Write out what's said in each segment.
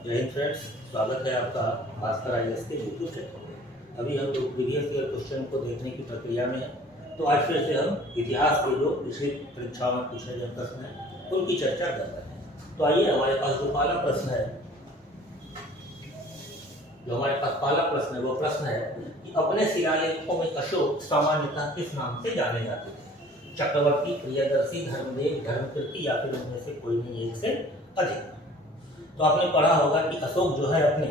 जय हिंद फ्रेंड्स, स्वागत है आपका भास्कर आईएएस के यूट्यूब चैनल। अभी हम लोग प्रीवियस ईयर क्वेश्चन को देखने की प्रक्रिया में हैं। तो आज फिर से हम इतिहास के जो पिछली परीक्षाओं में पूछे गए प्रश्न हैं उनकी चर्चा कर रहे हैं। तो आइए, हमारे पास जो पहला प्रश्न है वो प्रश्न है कि अपने शिलालेखों में अशोक सामान्यतः किस नाम से जाने जाते थे? चक्रवर्ती, प्रियदर्शी, धर्मदेव, धर्मकीर्ति या फिर उनमें से कोई नहीं, एक से अधिक। तो आपने पढ़ा होगा कि अशोक जो है अपने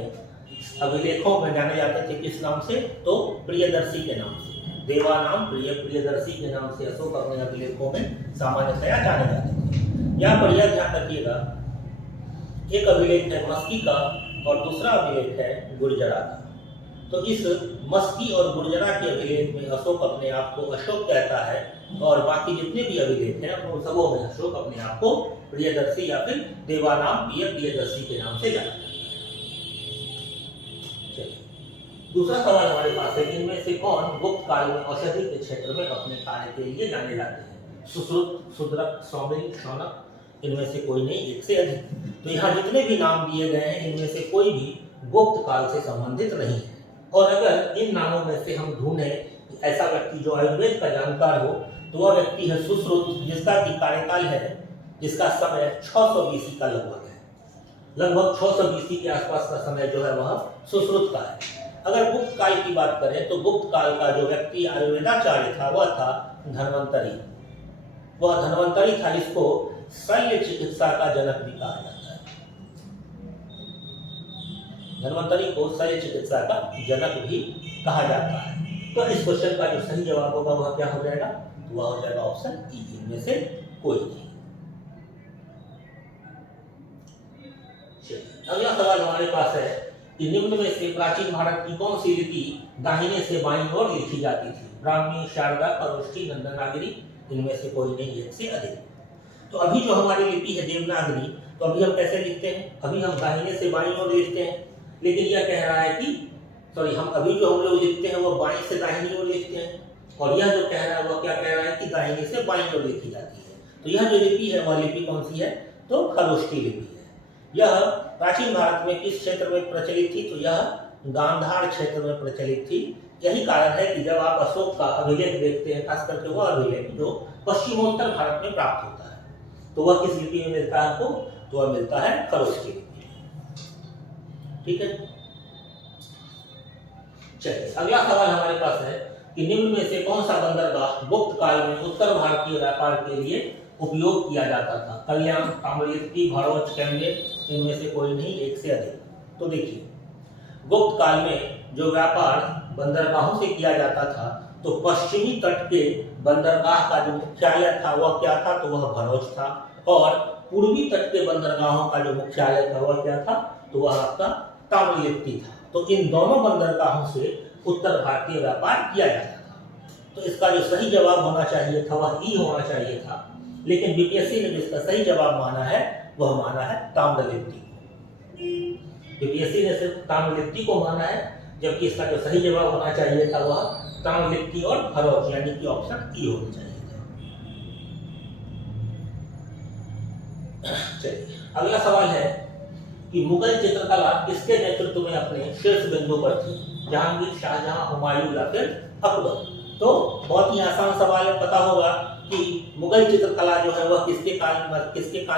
अभिलेखों में जाने जाते थे किस नाम से? तो प्रियदर्शी के नाम से। देवानाम प्रियदर्शी के नाम से अशोक अपने अभिलेखों में सामान्यतया जाने जाते थे। यहाँ पर यह ध्यान रखिएगा, एक अभिलेख है मस्की का और दूसरा अभिलेख है गुर्जरा का। तो इस मस्की और गुर्जरा के अभिलेख में अशोक अपने आप को अशोक कहता है और बाकी जितने भी अभिलेख हैं उन सबों में अशोक अपने आप को प्रियदर्शी या फिर देवानाम प्रियदर्शी के नाम से जाना जाता है। दूसरा सवाल हमारे पास है, इनमें से कौन गुप्त काल में औषधि के क्षेत्र में अपने कार्य के लिए जाने जाते हैं? सुश्रुत, शूद्रक, सौमिल, शौनक, इनमें से कोई नहीं, एक से अधिक। तो यहाँ जितने भी नाम दिए गए हैं इनमें से कोई भी गुप्त काल से संबंधित नहीं है। और अगर इन नामों में से हम ढूंढें ऐसा व्यक्ति जो आयुर्वेद का जानकार हो तो वह व्यक्ति है सुश्रुत, जिसका की कार्यकाल है, जिसका समय 600 BC का लगभग है। लगभग 600 BC के आसपास का समय जो है वह सुश्रुत का है। अगर गुप्त काल की बात करें तो गुप्त काल का जो व्यक्ति आयुर्वेदाचार्य था वह था धन्वंतरी। वह धन्वंतरी था, जिसको शल्य चिकित्सा का जनक भी कहा जाता है। धन्वंतरी को शल्य चिकित्सा का जनक भी कहा जाता है। तो इस क्वेश्चन का जो सही जवाब होगा वह क्या हो जाएगा? वह हो जाएगा ऑप्शन ई, इनमें से कोई नहीं। अगला सवाल हमारे पास है कि निम्न में से प्राचीन भारत की कौन सी लिपि दाहिने से बाईं ओर लिखी जाती थी? ब्राह्मी, शारदा, खरोष्ठी, नंदनागिरी, इनमें से कोई नहीं, एक से अधिक। तो अभी जो हमारी लिपि है देवनागरी, तो अभी हम कैसे लिखते हैं? अभी हम दाहिने से बाईं ओर लिखते हैं, लेकिन यह कह रहा है कि हम अभी जो हम लोग लिखते हैं वो बाईं से दाहिनी ओर लिखते हैं, और यह जो कह रहा है वह क्या कह रहा है कि दाहिने से बाईं ओर लिखी जाती है। तो यह जो लिपि है वह लिपि कौन सी है? तो खरोष्ठी लिपि है। यह प्राचीन भारत में किस क्षेत्र में प्रचलित थी? तो यह गांधार क्षेत्र में प्रचलित थी। यही कारण है कि जब आप अशोक का अभिलेख देखते हैं, खास करके वह अभिलेख जो पश्चिमोत्तर भारत में प्राप्त होता है, तो वह किस लिपि में मिलता है आपको? तो वह मिलता है खरोष्ठी लिपि। ठीक है, चलिए अगला सवाल हमारे पास है कि निम्न में से कौन सा बंदरगाह गुप्त काल में उत्तर भारतीय व्यापार के लिए उपयोग किया जाता था? कल्याण, ताम्रलिप्ति, भड़ौच, कैम्बेर, इनमें से कोई नहीं, एक से अधिक। तो देखिए, गुप्त काल में जो व्यापार बंदरगाहों से किया जाता था तो पश्चिमी तट के बंदरगाह का जो मुख्यालय था वह क्या था? तो वह भड़ौच था। और पूर्वी तट के बंदरगाहों का जो मुख्यालय था वह क्या था? तो वह आपका ताम्रलिप्ति था। तो इन दोनों बंदरगाहों से उत्तर भारतीय व्यापार किया जाता था। तो इसका जो सही जवाब होना चाहिए था वह ई होना चाहिए था, लेकिन बीपीएससी ने जिसका सही जवाब माना है वह माना है ताम्रलिप्ति को। बीपीएससी ने सिर्फ ताम्रलिप्ति को माना है, जबकि इसका जो सही जवाब होना चाहिए था वह ताम्रलिप्ति और भड़ौच, यानी कि ऑप्शन ई होना चाहिए था। चलिए अगला सवाल है कि मुगल चित्रकला किसके नेतृत्व में अपने शीर्ष बिंदु पर थी? जहांगीर, शाहजहां, हुमायूं या फिर अकबर? तो बहुत ही आसान सवाल है, पता होगा कि मुगल चित्रकला जो है वह किसके काल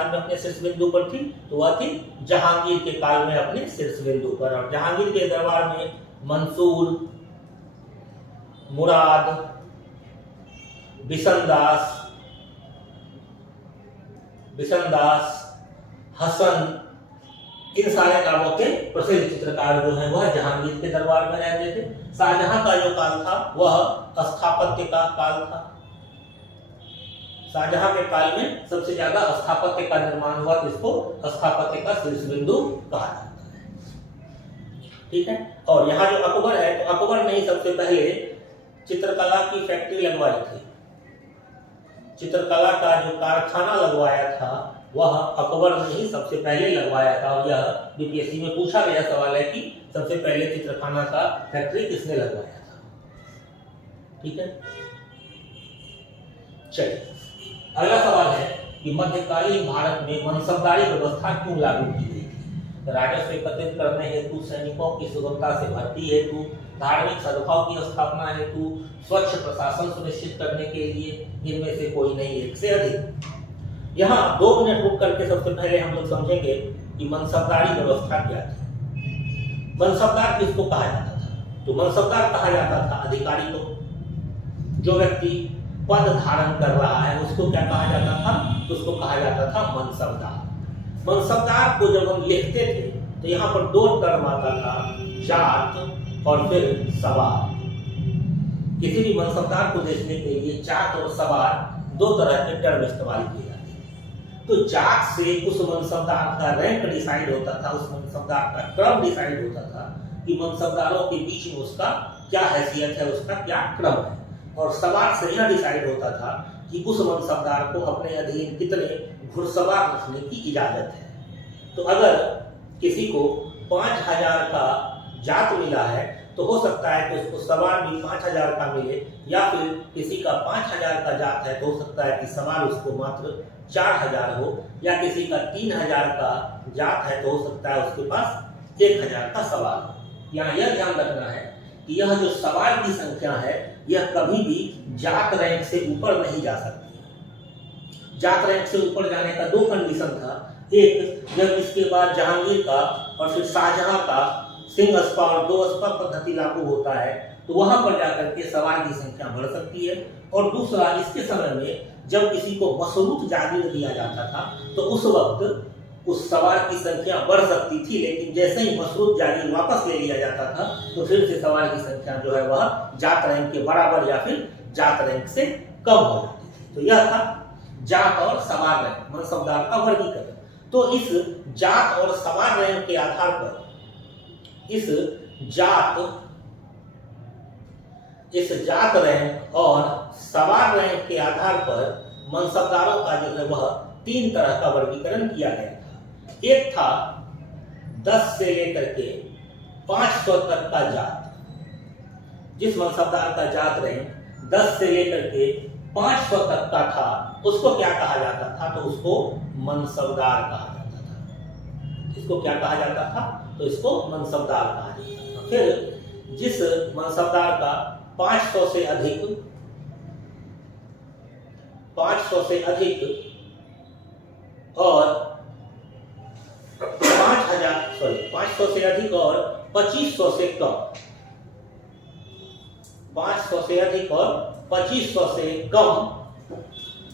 में अपने शीर्ष बिंदु पर थी? तो वह थी जहांगीर के काल में अपने शीर्ष बिंदु पर। और जहांगीर के दरबार में मंसूर, मुराद, बिशनदास, हसन, इन सारे नामों के प्रसिद्ध चित्रकार जो हैं वह जहांगीर के दरबार में रहते थे। शाहजहां का जो काल था वह स्थापत्य का काल था। शाहजहां के काल में सबसे ज्यादा स्थापत्य का निर्माण हुआ, इसको स्थापत्य का शीर्ष बिंदु कहा जाता है। ठीक है, और यहाँ जो अकबर है, तो अकबर ने ही सबसे पहले चित्रकला की फैक्ट्री लगवाई थी। चित्रकला का जो कारखाना लगवाया था वह अकबर ने ही सबसे पहले लगवाया था। और यह बीपीएससी में पूछा गया सवाल है कि सबसे पहले चित्रखाना का फैक्ट्री किसने लगवाया था। ठीक है, चलिए अगला सवाल है कि मध्यकालीन भारत में मनसबदारी व्यवस्था क्यों लागू की गई थी? राजस्व एकत्रित करने हेतु, सैनिकों की सुगमता से भर्ती हेतु, धार्मिक सद्भाव की स्थापना हेतु, स्वच्छ प्रशासन सुनिश्चित करने के लिए, इनमें से कोई नहीं एक से अधिक। यहाँ 2 मिनट रुक करके सबसे पहले हम लोग समझेंगे कि मनसबदारी व्यवस्था क्या थी। मनसबदार किसको कहा जाता था? तो मनसबदार कहा जाता था अधिकारी को। जो व्यक्ति पद धारण कर रहा है उसको क्या कहा जाता था? तो उसको कहा जाता था मनसबदार। मनसबदार को जब हम लिखते थे तो यहाँ पर 2 टर्म आता था, जात और फिर सवार। किसी भी मनसबदार को देखने के लिए जात और सवार 2 तरह के टर्म इस्तेमाल किए जाते हैं। तो जात से उस मनसबदार का रैंक डिसाइड होता था, उस मनसबदार का क्रम डिसाइड होता था कि मनसबदारों के बीच में उसका क्या हैसियत है, उसका क्या क्रम है। और सवार से यह डिसाइड होता था कि उस मनसबदार को अपने अधीन कितने घुड़सवार रखने की इजाजत है। तो अगर किसी को 5000 का जात मिला है तो हो सकता है कि उसको सवार भी 5000 का मिले, या फिर किसी का 5000 का जात है तो हो सकता है कि सवार उसको मात्र 4000 हो, या किसी का 3000 का जात है तो हो सकता है उसके पास 1000 का सवार हो। यहाँ यह ध्यान रखना है कि यह जो सवार की संख्या है यह कभी भी जात रैंक से ऊपर नहीं जा सकती। जात रैंक से ऊपर जाने का 2 कंडीशन था। एक, जब इसके बाद जहांगीर का और फिर शाहजहां का सिंह अस्पा और 2 अस्पा पद्धति लागू होता है तो वहां पर जाकर के सवार की संख्या बढ़ सकती है। और दूसरा, इसके समय में जब किसी को मशरूत जागीर दिया जाता था तो उस वक्त उस सवार की संख्या बढ़ सकती थी, लेकिन जैसे ही मशरूत जागीर वापस ले लिया जाता था तो फिर से सवार की संख्या जो है वह जात रैंक के बराबर या फिर जात रैंक से कम हो जाती थी। तो यह था जात और सवार रैंक, मनसबदार का वर्गीकरण। तो इस जात और सवार रैंक के आधार पर, इस जात रैंक और सवार रैंक के आधार पर मनसबदारों का जो है वह 3 तरह का वर्गीकरण किया गया था। एक था 10 से लेकर के 500 तक का जात। जिस मनसबदार का जात रैंक 10 से लेकर के 500 तक का था उसको क्या कहा जाता था? तो उसको मनसबदार कहा जाता था। इसको क्या कहा जाता था? तो इसको मनसबदार कहा जाता था। फिर जिस मनसबदार का 500 से अधिक और 500 से अधिक और 2500 से कम, 500 से अधिक और 2500 से कम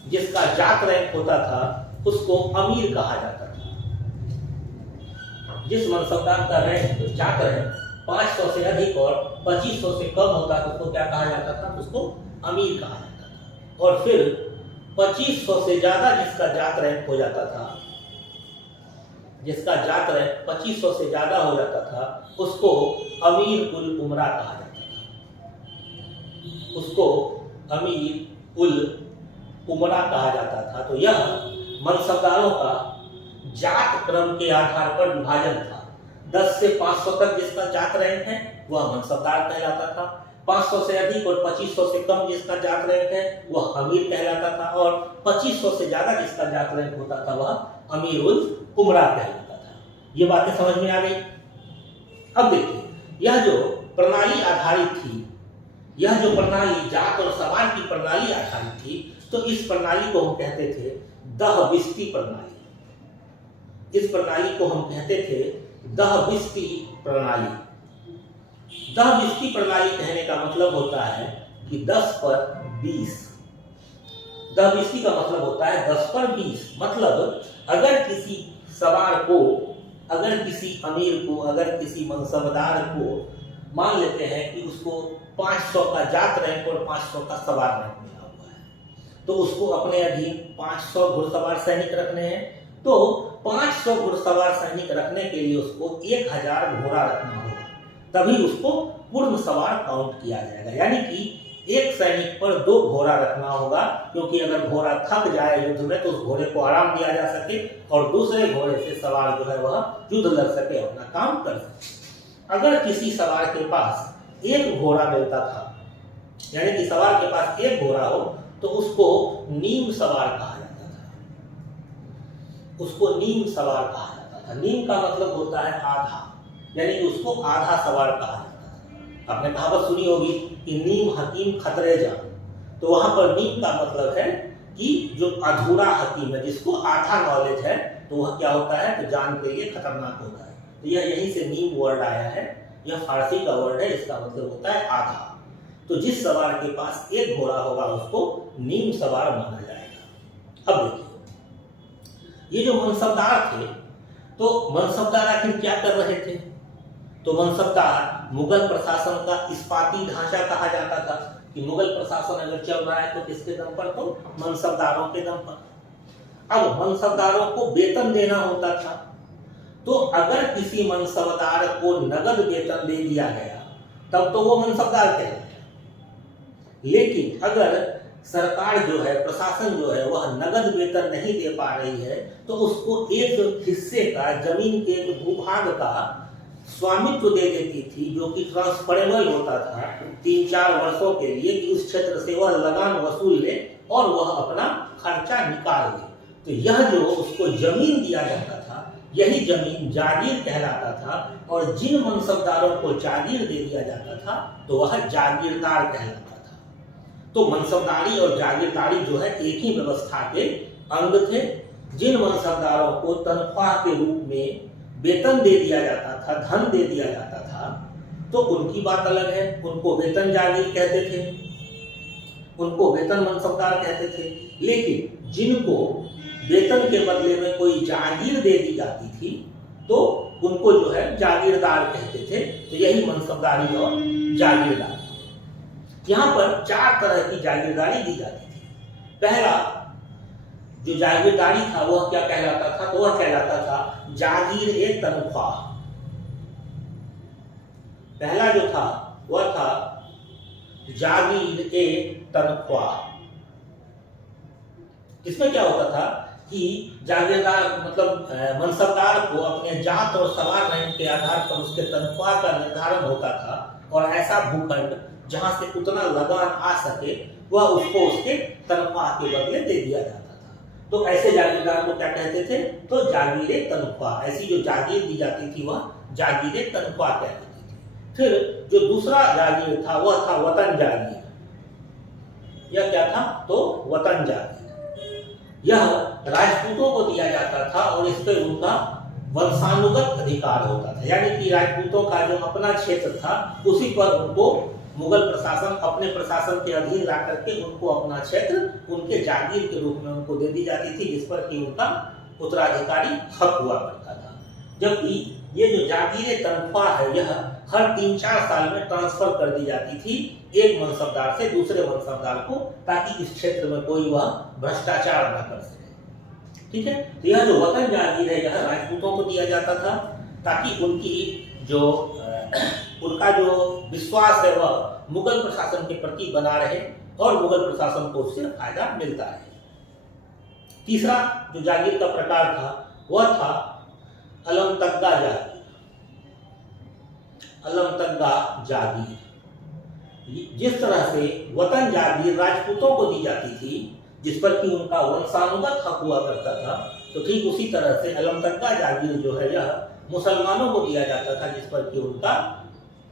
जिसका जात रैंक होता था उसको अमीर कहा जाता था। जिस मनसबदार का रैंक, जात रैंक 500 से अधिक और 2500 से कम होता था उसको क्या कहा जाता था? उसको अमीर कहा जाता था। और फिर 2500 से ज्यादा जिसका जात रैंक हो जाता था, जिसका जात रैंक 2500 से ज्यादा हो जाता था उसको अमीर उल उमरा कहा जाता था। उसको अमीर उल उमरा कहा जाता था। तो यह मनसबदारों का जात क्रम के आधार पर विभाजन था। 10 से 500 तक जिसका जात रैंक है वह मनसबदार कहलाता था। 500 से अधिक और 2500 से कम जिसका जात रैंक है वह अमीर कहलाता था। और 2500 से ज्यादा जिसका जात रैंक होता था वह अमीर उल उमरा कहलाता था। ये बातें समझ में आ गई। अब देखिए, यह जो प्रणाली आधारित थी, यह जो प्रणाली जात और सवार की प्रणाली आधारित थी, तो इस प्रणाली को हम कहते थे दहबिस्ती प्रणाली। इस प्रणाली को हम कहते थे दहबिस्ती प्रणाली। दहबिस्ती प्रणाली कहने का मतलब होता है कि 10 पर 20। दहबिस्ती का मतलब होता है 10 पर 20। मतलब अगर किसी सवार को, अगर किसी अमीर को, अगर किसी मनसबदार को मान लेते हैं कि उसको 500 का जात रैंक और 500 का सवार रैंक मिला हुआ है, तो उसको अपने अधीन 500 घुड़सवार सैनिक रखने हैं। तो 500 घुड़सवार सैनिक रखने के लिए उसको 1000 घोड़ा रखना होगा, तभी उसको पूर्ण सवार काउंट किया जाएगा। यानी कि एक सैनिक पर 2 घोड़ा रखना होगा, क्योंकि अगर घोड़ा थक जाए युद्ध में तो उस घोड़े को आराम दिया जा सके और दूसरे घोड़े से सवार जो है वह युद्ध लड़ सके, अपना काम कर सके। अगर किसी सवार के पास 1 घोड़ा मिलता था, यानी कि सवार के पास 1 घोड़ा हो, तो उसको नीम सवार कहा जाता था। उसको नीम सवार कहा जाता था। था। नीम का मतलब होता है आधा, यानी कि उसको आधा सवार कहा जाता था। आपने कहावत सुनी होगी कि नीम हकीम खतरे जान, तो वहां पर नीम का मतलब है कि जो अधूरा हकीम है, जिसको आधा नॉलेज है, तो वह क्या होता है, तो जान के लिए खतरनाक होता है। तो यह यहीं से नीम वर्ड आया है, यह फारसी का वर्ड है, इसका मतलब होता है आधा। तो जिस सवार के पास एक घोड़ा होगा उसको नीम सवार माना जाएगा। अब देखिए, ये जो मनसबदार थे, तो मनसबदार आखिर क्या कर रहे थे? तो मनसबदार मुगल प्रशासन का इस्पाती ढांचा कहा जाता था कि मुगल प्रशासन अगर चल रहा है तो किसके दम पर, तो मनसबदारों के दम पर। अब मनसबदारों को वेतन देना होता था, तो अगर किसी मनसबदार को नगद वेतन दे दिया गया तब तो वो मनसबदार कहलाता। लेकिन अगर सरकार जो है, प्रशासन जो है, वह नगद वेतन नहीं दे पा रही है, तो उसको एक हिस्से का, जमीन के एक भूभाग का स्वामित्व दे देती थी, जो कि ट्रांसफरेबल होता था 3-4 वर्षों के लिए, कि उस क्षेत्र से वह लगान वसूल ले और वह अपना खर्चा निकाल ले। तो यह जो उसको जमीन दिया जाता था, यही जमीन जागीर कहलाता था। और जिन मनसबदारों को जागीर दे दिया जाता था तो वह जागीरदार कहलाता था। तो मनसबदारी और जागीरदारी जो है एक ही व्यवस्था के अंग थे। जिन मनसबदारों को तनख्वाह के रूप में वेतन दे दिया जाता था, धन दे दिया जाता था, तो उनकी बात अलग है, उनको वेतन जागीर कहते थे, उनको वेतन मनसबदार कहते थे। लेकिन जिनको वेतन के बदले में कोई जागीर दे दी जाती थी तो उनको जो है जागीरदार कहते थे। तो यही मनसबदारी और जागीरदारी। यहाँ पर 4 तरह की जागीरदारी दी जाती थी। पहला जो जागीरदारी था वह क्या कहलाता था, तो वह कहलाता था जागीर ए तनख्वाह। पहला जो था वह था जागीर ए तनख्वाह। इसमें क्या होता था कि जागीरदार मतलब मनसबदार को अपने जात और सवार रैंक के आधार पर उसके तनख्वाह का निर्धारण होता था, और ऐसा भूखंड जहां से उतना लगान आ सके वह उसको उसके तनख्वाह के बदले दे दिया जाता था। तो ऐसे जागीरदार को क्या कहते थे, तो जागीरे तनख्वाह। ऐसी जो जागीर दी जाती थी वह जागीरे तनख्वाह कहलाती थी। फिर जो दूसरा जागीर था वह था वतन जागीर। यह क्या था, तो वतन जागीर। यह राजपूतों को दिया जाता था और इस पर उनका वंशानुगत अधिकार होता था, यानी कि राजपूतों का जो अपना क्षेत्र था उसी पर उनको मुगल प्रशासन अपने प्रशासन के अधीन ला करके उनको अपना क्षेत्र उनके जागीर के रूप में उनको दे दी जाती थी, जिस पर कि उनका उत्तराधिकारी हक हुआ करता था। जबकि ये जो जागीर तनख्वाह है यह हर 3-4 साल में ट्रांसफर कर दी जाती थी एक मनसबदार से दूसरे मनसबदार को, ताकि इस क्षेत्र में कोई वह भ्रष्टाचार न कर सके। ठीक है, तो यह जो वतन जागीर है यह राजपूतों को दिया जाता था, ताकि उनका जो विश्वास है वह मुगल प्रशासन के प्रति बना रहे और मुगल प्रशासन को उससे फायदा मिलता है। तीसरा जो जागीर का प्रकार था वह था अलमतग्गा जागीर। अलमतग्गा जागीर, जिस तरह से वतन जागीर राजपूतों को दी जाती थी जिस पर कि उनका वंशानुगत हक हुआ करता था, तो ठीक उसी तरह से अलमतग्गा जागीर जो है यह मुसलमानों को दिया जाता था जिस पर कि उनका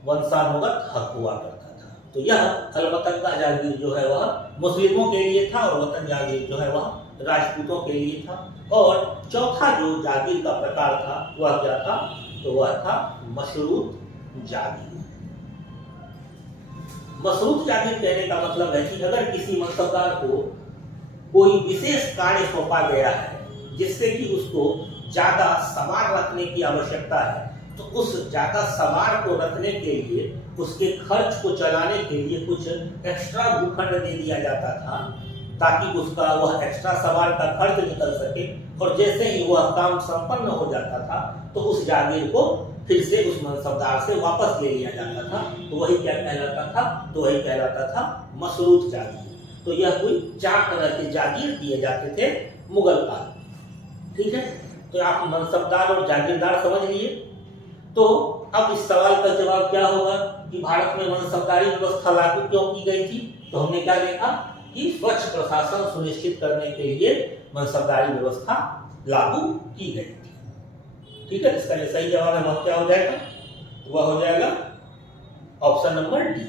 वंशानुगत हक हुआ करता था। तो यह अलमतग्गा जागीर जो है वह मुस्लिमों के लिए था और वतन जागीर जो है वह राजपूतों के लिए था। और चौथा जो जागीर का प्रकार था वह क्या था, तो वह था मशरूत जागीर। मशरूत जागीर कहने का मतलब है कि अगर किसी मनसबदार को कोई विशेष कार्य सौंपा गया है जिससे कि उसको ज्यादा सवार रखने की आवश्यकता है, तो उस ज्यादा सवार को रखने के लिए उसके खर्च को चलाने के लिए कुछ एक्स्ट्रा भूखंड दे दिया जाता था, ताकि उसका वह एक्स्ट्रा सवार का खर्च निकल सके। और जैसे ही वह काम संपन्न हो जाता था तो उस जागीर को फिर से उस मनसबदार से वापस ले लिया जाता था। तो वही क्या कहलाता था, तो वही कहलाता था मशरूत जागीर। तो यह कोई 4 तरह के जागीर दिए जाते थे मुगल काल में। ठीक है, तो आप मनसबदार और जागीरदार समझ लिए। तो अब इस सवाल का जवाब क्या होगा कि भारत में मनसबदारी व्यवस्था लागू क्यों की गई थी? तो हमने क्या देखा कि स्वच्छ प्रशासन सुनिश्चित करने के लिए मनसबदारी व्यवस्था लागू की गई थी। ठीक है, इसका जो सही जवाब है वह क्या हो जाएगा, तो वह हो जाएगा ऑप्शन नंबर डी।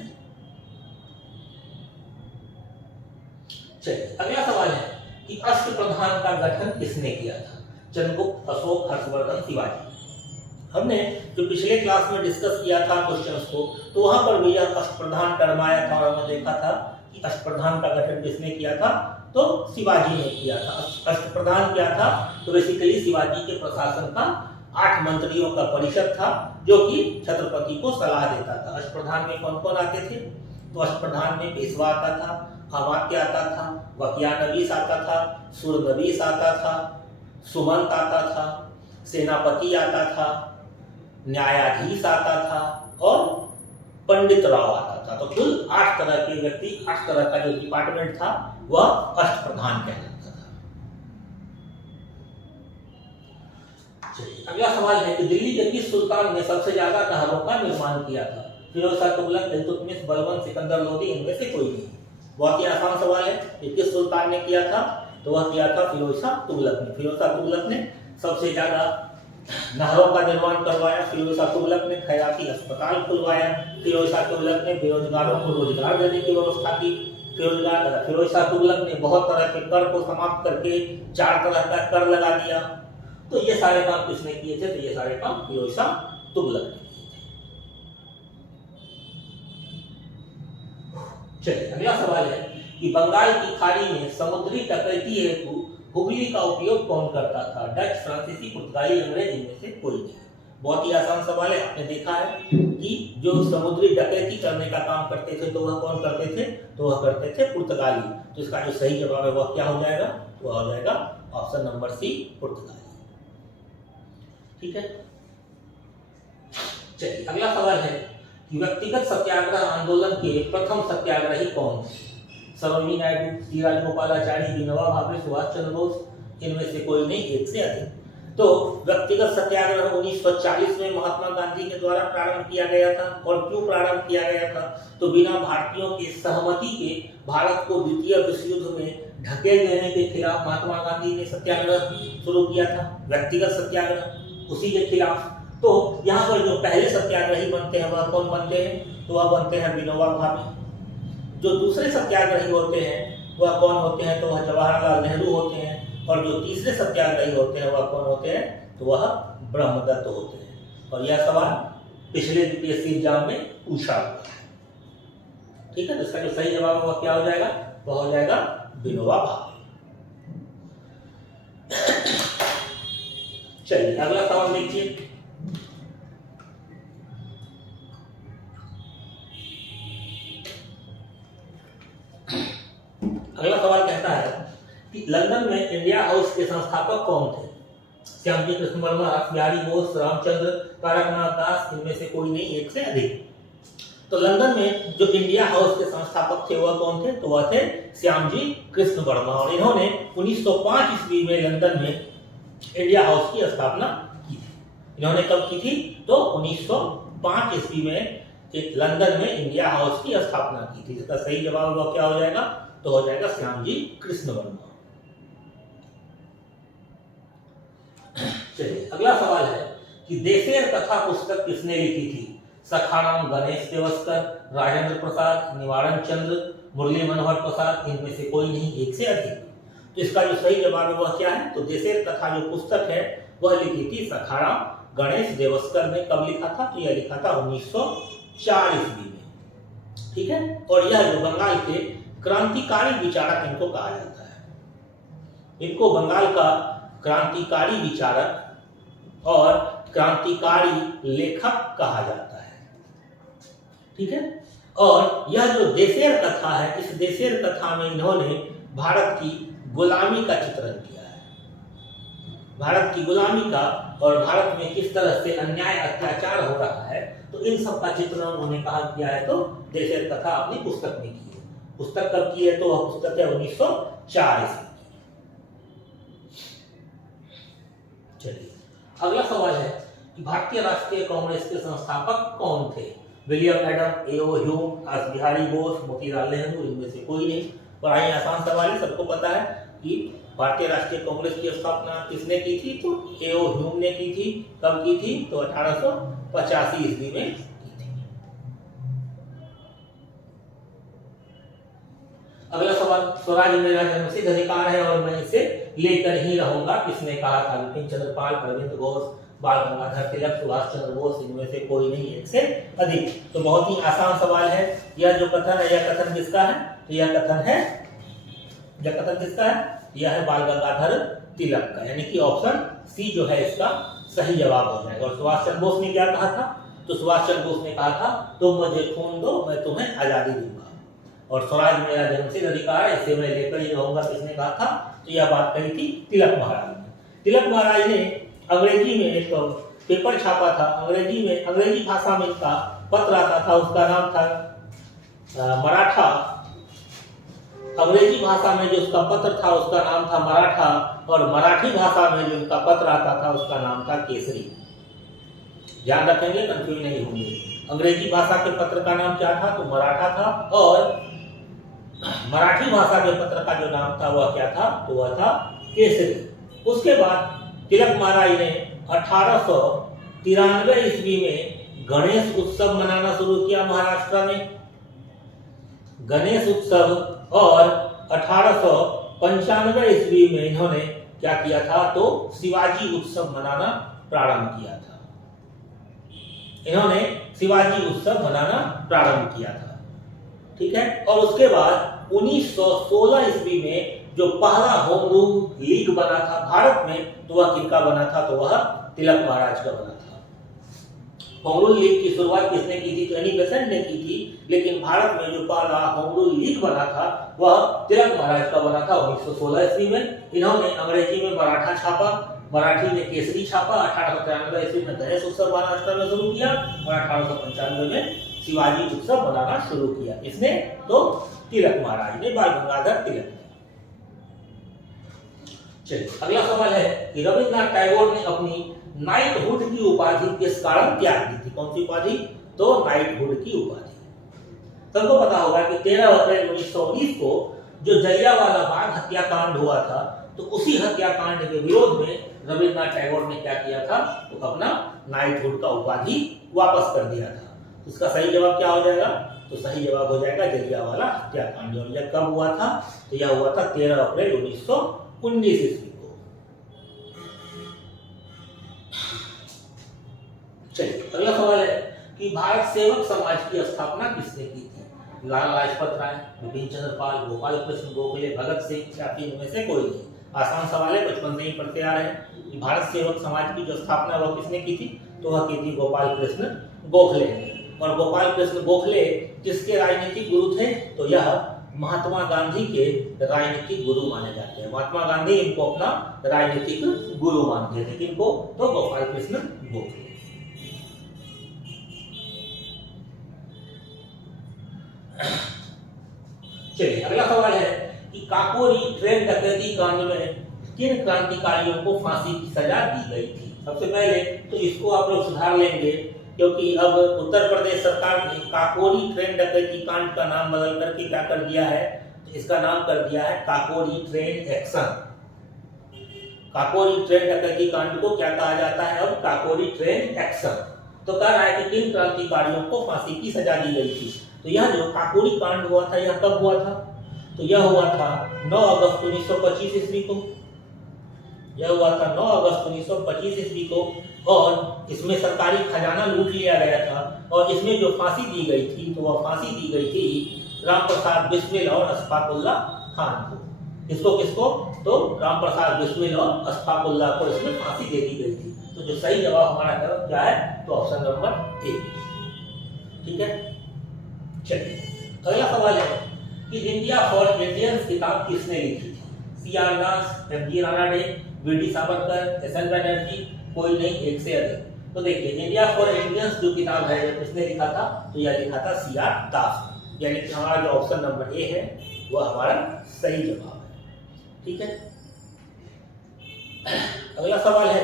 चलिए अगला सवाल है कि अष्टप्रधान का गठन किसने किया था? चंद्रगुप्त, अशोक, हर्षवर्धन, शिवाजी। हमने जो पिछले क्लास में डिस्कस किया था क्वेश्चंस को, तो वहां पर भी यह अष्टप्रधान टर्म आया था और हमने देखा था कि अष्टप्रधान का गठन किसने किया था, तो शिवाजी ने किया था। अष्टप्रधान क्या था, तो बेसिकली शिवाजी के प्रशासन का 8 मंत्रियों का परिषद था जो कि छत्रपति को सलाह देता था। अष्टप्रधान में कौन कौन आते थे, तो अष्टप्रधान में पेशवा आता था, अमात्य आता था, वकियानवीस आता था, सुरनवीस आता था, सुमंत आता था, सेनापति आता था, न्यायाधीश आता था और पंडित राव आता था। तो कुल 8 तरह के व्यक्ति, 8 तरह का जो डिपार्टमेंट था वह अष्टप्रधान कहलाता था। चलिए अगला सवाल है कि दिल्ली के किस सुल्तान ने सबसे ज्यादा नहरों का निर्माण किया था? फिरोज शाह तुगलक, इल्तुतमिश, बलबन, सिकंदर लोदी, इनमें से कोई नहीं। बहुत ही आसान सवाल है, ये किस सुल्तान ने किया था, तो वह किया था फिरोज शाह तुगलक ने। फिरोज शाह तुगलक ने सबसे ज्यादा नहरों का निर्माण करवाया। फिरोज शाह तुगलक ने खैराती अस्पताल खुलवाया। फिरोज शाह तुगलक ने बेरोजगारों को रोजगार देने की व्यवस्था की। फिरोज शाह तुगलक ने बहुत तरह के कर को समाप्त करके 4 तरह का कर लगा दिया। तो ये सारे काम किसने किए थे, तो ये सारे काम फिरोज शाह तुगलक ने किए थे। चलिए अगला सवाल है कि बंगाल की खाड़ी में समुद्री डकैती हेतु हुगली का उपयोग कौन करता था? डच, फ्रांसीसी, पुर्तगाली, अंग्रेज, इनमें से कोई नहीं। बहुत ही आसान सवाल है। आपने देखा है कि जो समुद्री डकैती करने का काम करते थे तो वह कौन करते थे, तो वह करते थे पुर्तगाली। तो इसका जो सही जवाब है वह क्या हो जाएगा, तो वह हो जाएगा ऑप्शन नंबर सी, पुर्तगाली। ठीक है, चलिए अगला सवाल है कि व्यक्तिगत सत्याग्रह आंदोलन के प्रथम सत्याग्रही कौन थे? सरोजिनी नायडू, सी राजगोपालाचारी, विनोबा भावे, सुभाष चंद्र बोस, इनमें से कोई नहीं, एक से अधिक। तो व्यक्तिगत सत्याग्रह 1940 में महात्मा गांधी के द्वारा प्रारंभ किया गया था। और क्यों प्रारंभ किया गया था, तो बिना भारतीयों की सहमति के भारत को द्वितीय विश्व युद्ध में ढकेल देने के खिलाफ महात्मा गांधी ने सत्याग्रह शुरू किया था, व्यक्तिगत सत्याग्रह उसी के खिलाफ। तो यहाँ पर जो पहले सत्याग्रही बनते हैं वह कौन बनते हैं, तो वह बनते हैं विनोबा भावे। जो दूसरे सत्याग्रही होते हैं वह कौन होते हैं, तो वह जवाहरलाल नेहरू होते हैं। और जो तीसरे सत्याग्रही होते हैं वह कौन होते हैं, तो वह ब्रह्मदत्त होते हैं। और यह सवाल पिछले यूपीएससी एग्जाम में पूछा हुआ है। ठीक है, तो इसका जो सही जवाब है वह क्या हो जाएगा, वह हो जाएगा विनोबा भावे। चलिए अगला सवाल देखिए। अगला सवाल कहता है कि लंदन में इंडिया हाउस के संस्थापक कौन थे? श्यामजी कृष्ण वर्मा, रास बिहारी बोस, रामचंद्र, तारकनाथ दास, इनमें से कोई नहीं, एक से अधिक। तो लंदन में जो इंडिया हाउस के संस्थापक थे वह कौन थे, तो वह थे श्यामजी कृष्ण वर्मा। और इन्होंने 1905 ईस्वी में लंदन में इंडिया हाउस की स्थापना की थी। इन्होंने कब की थी, तो 1905 ईस्वी में एक लंदन में इंडिया हाउस की स्थापना की थी। इसका सही जवाब वह क्या हो जाएगा, तो हो जाएगा श्यामजी कृष्ण वर्मा। चलिए अगला सवाल है कि देशेर कथा पुस्तक किसने लिखी थी? सखाराम, गणेश देवस्कर, राजेंद्र प्रसाद, निवारण चंद्र, मुरली मनोहर प्रसाद, इनमें से कोई नहीं, एक से अधिक। तो इसका जो सही जवाब है वह क्या है, तो देशेर कथा जो पुस्तक है वह लिखी थी सखाराम गणेश देवस्कर ने। कब लिखा था, तो यह लिखा था 1904 ईस्वी में। ठीक है, और यह जो बंगाल के क्रांतिकारी विचारक इनको कहा जाता है। इनको बंगाल का क्रांतिकारी विचारक और क्रांतिकारी लेखक कहा जाता है। ठीक है, और यह जो देशेर कथा है, इस देशेर कथा में इन्होंने भारत की गुलामी का चित्रण किया है। भारत की गुलामी का और भारत में किस तरह से अन्याय अत्याचार हो रहा है, तो इन सब का चित्रण उन्होंने कहा किया है, तो देशेर कथा अपनी पुस्तक में की है। पुस्तक कब की है, तो वह पुस्तक है 1904 ईस्वी। चलिए अगला सवाल है कि भारतीय राष्ट्रीय कांग्रेस के संस्थापक कौन थे? William Adam, A.O.. ह्यूम, रास बिहारी बोस, मोतीलाल नेहरू, इनमें से कोई नहीं। बड़ा ही आसान सवाल है, सबको पता है कि भारतीय राष्ट्रीय कांग्रेस की स्थापना किसने की थी? तो एओ ह्यूम ने की थी। कब की थी? तो 1885 ईस्वी में की थी। अगला सवाल, स्वराज मेरा जन्मसिद्ध अधिकार है और मैं इसे लेकर ही रहूंगा, किसने कहा था? बिपिन चंद्र पाल, अरविंद घोष, बाल गंगाधर तिलक, सुभाष चंद्र बोस, इनमें से कोई नहीं, एक से अधिक। तो बहुत ही आसान सवाल है। यह जो कथन है, यह कथन किसका है? तो यह कथन किसका है? यह है बाल गंगाधर तिलक का, यानी कि ऑप्शन सी जो है इसका सही जवाब हो जाएगा। और सुभाष चंद्र बोस ने क्या कहा था? तो सुभाष चंद्र बोस ने कहा था, तुम मुझे खून दो, मैं तुम्हें आजादी दूंगा। और स्वराज मेरा जन्मसिद्ध अधिकार है, इसे मैं लेकर ही रहूंगा, किसने कहा था? तो यह बात कही थी तिलक महाराज ने। तिलक महाराज ने अंग्रेजी में एक पेपर छापा था, अंग्रेजी भाषा में इनका पत्र आता था, उसका नाम था मराठा। अंग्रेजी भाषा में जो उसका पत्र था उसका नाम था मराठा, और मराठी भाषा में जो उनका पत्र आता था उसका नाम था केसरी। ध्यान रखेंगे, कंफ्यूज नहीं होंगे। अंग्रेजी भाषा के पत्र का नाम क्या था? तो मराठा था, और मराठी भाषा के पत्र का जो नाम था वह क्या था? तो वह था केसरी। उसके बाद तिलक महाराज ने 1893 ईस्वी में गणेश उत्सव मनाना शुरू किया महाराष्ट्र में, गणेश उत्सव। और 1895 ईस्वी में इन्होंने क्या किया था? तो शिवाजी उत्सव मनाना प्रारंभ किया था। इन्होंने शिवाजी उत्सव मनाना प्रारंभ किया था, ठीक है। और उसके बाद 1916 ईस्वी में जो पहला होम रूल लीग बना था भारत में, तो वह किसका बना था? तो वह तिलक महाराज का बना था। होम रूल लीग की शुरुआत किसने की थी? तो एनी बेसेंट ने की थी, लेकिन भारत में जो पहला होम रूल लीग बना था वह तिलक महाराज का बना था 1916 ईस्वी में। इन्होंने अंग्रेजी में मराठा छापा, मराठी में केसरी छापा। 1893 ईस्वी में गणेश उत्सव महाराष्ट्र में शुरू किया, और 1895 में शिवाजी उत्सव मनाना शुरू किया। इसने तो तिलक महाराज ने, बाल गंगाधर तिलक ने। चलिए अगला सवाल है कि रविन्द्रनाथ टैगोर ने अपनी नाइटहुड की उपाधि किस कारण त्याग दी थी? कौन सी उपाधि? तो नाइटहुड की उपाधि। सबको पता होगा कि 13 अप्रैल 1919 को जो जलियांवाला बाग हत्याकांड हुआ था, तो उसी हत्याकांड के विरोध में रविन्द्रनाथ टैगोर ने क्या किया था? तो अपना नाइटहुड का उपाधि वापस कर दिया था। इसका सही जवाब क्या हो जाएगा? तो सही जवाब हो जाएगा जलियांवाला हत्याकांड। और यह कब हुआ था? तो यह हुआ था 13 अप्रैल 1919 ईस्वी को। चलिए अगला सवाल है कि भारत सेवक समाज की स्थापना किसने की थी? लाला लाजपत राय, बिपिन चंद्र पाल, गोपाल कृष्ण गोखले, भगत सिंह, या फिर इनमें से कोई नहीं? आसान सवाल है, बचपन से ही पढ़ते आ रहे हैं कि भारत सेवक समाज की जो स्थापना वह किसने की थी? तो वह की थी गोपाल कृष्ण गोखले ने। और गोपाल कृष्ण गोखले किसके राजनीतिक गुरु थे? तो यह महात्मा गांधी के राजनीतिक गुरु माने जाते हैं। महात्मा गांधी इनको अपना राजनीतिक गुरु मानते थे। किनको? तो गोपाल कृष्ण गोखले। चलिए अगला सवाल है कि काकोरी ट्रेन डकैती कांड में किन क्रांतिकारियों को फांसी की सजा दी गई थी? सबसे पहले तो इसको आप लोग सुधार लेंगे, क्योंकि अब उत्तर प्रदेश सरकार ने काकोरी ट्रेन डकैती कांड का नाम बदल करके क्या कर दिया है? तो इसका नाम कर दिया है Kakori train action. Kakori train डकैती कांड को क्या कहा जाता है? अब काकोरी ट्रेन एक्शन। तो कह रहा है कि किन क्रांतिकारियों को फांसी की सजा दी गई थी? तो यह जो काकोरी कांड हुआ था यह कब हुआ था? तो यह हुआ था 9 अगस्त 1925 ईस्वी को। यह हुआ था 9 अगस्त 1925 ईस्वी को। और इसमें सरकारी खजाना लूट लिया गया था। और इसमें जो फांसी दी गई थी, तो वह फांसी दी गई थी राम प्रसाद बिस्मिल और अशफाकुल्ला खान को। किसको किसको? तो राम प्रसाद बिस्मिल और अशफाकुल्ला को इसमें फांसी दे दी गई थी। तो जो सही जवाब हमारा क्या है? तो ऑप्शन नंबर ए। ठीक है, चलिए अगला सवाल है कि इंडिया फॉर इंडियंस किताब किसने लिखी थी? CR दास, MG Ranade, VD Savarkar, SN Banerjee, कोई नहीं, एक से अधिक। तो देखिए इंडिया फॉर इंडियंस जो किताब है किसने लिखा था? तो यह लिखा था CR दास। यानी कि हमारा जो ऑप्शन नंबर ए है वह हमारा सही जवाब है। ठीक है, अगला सवाल है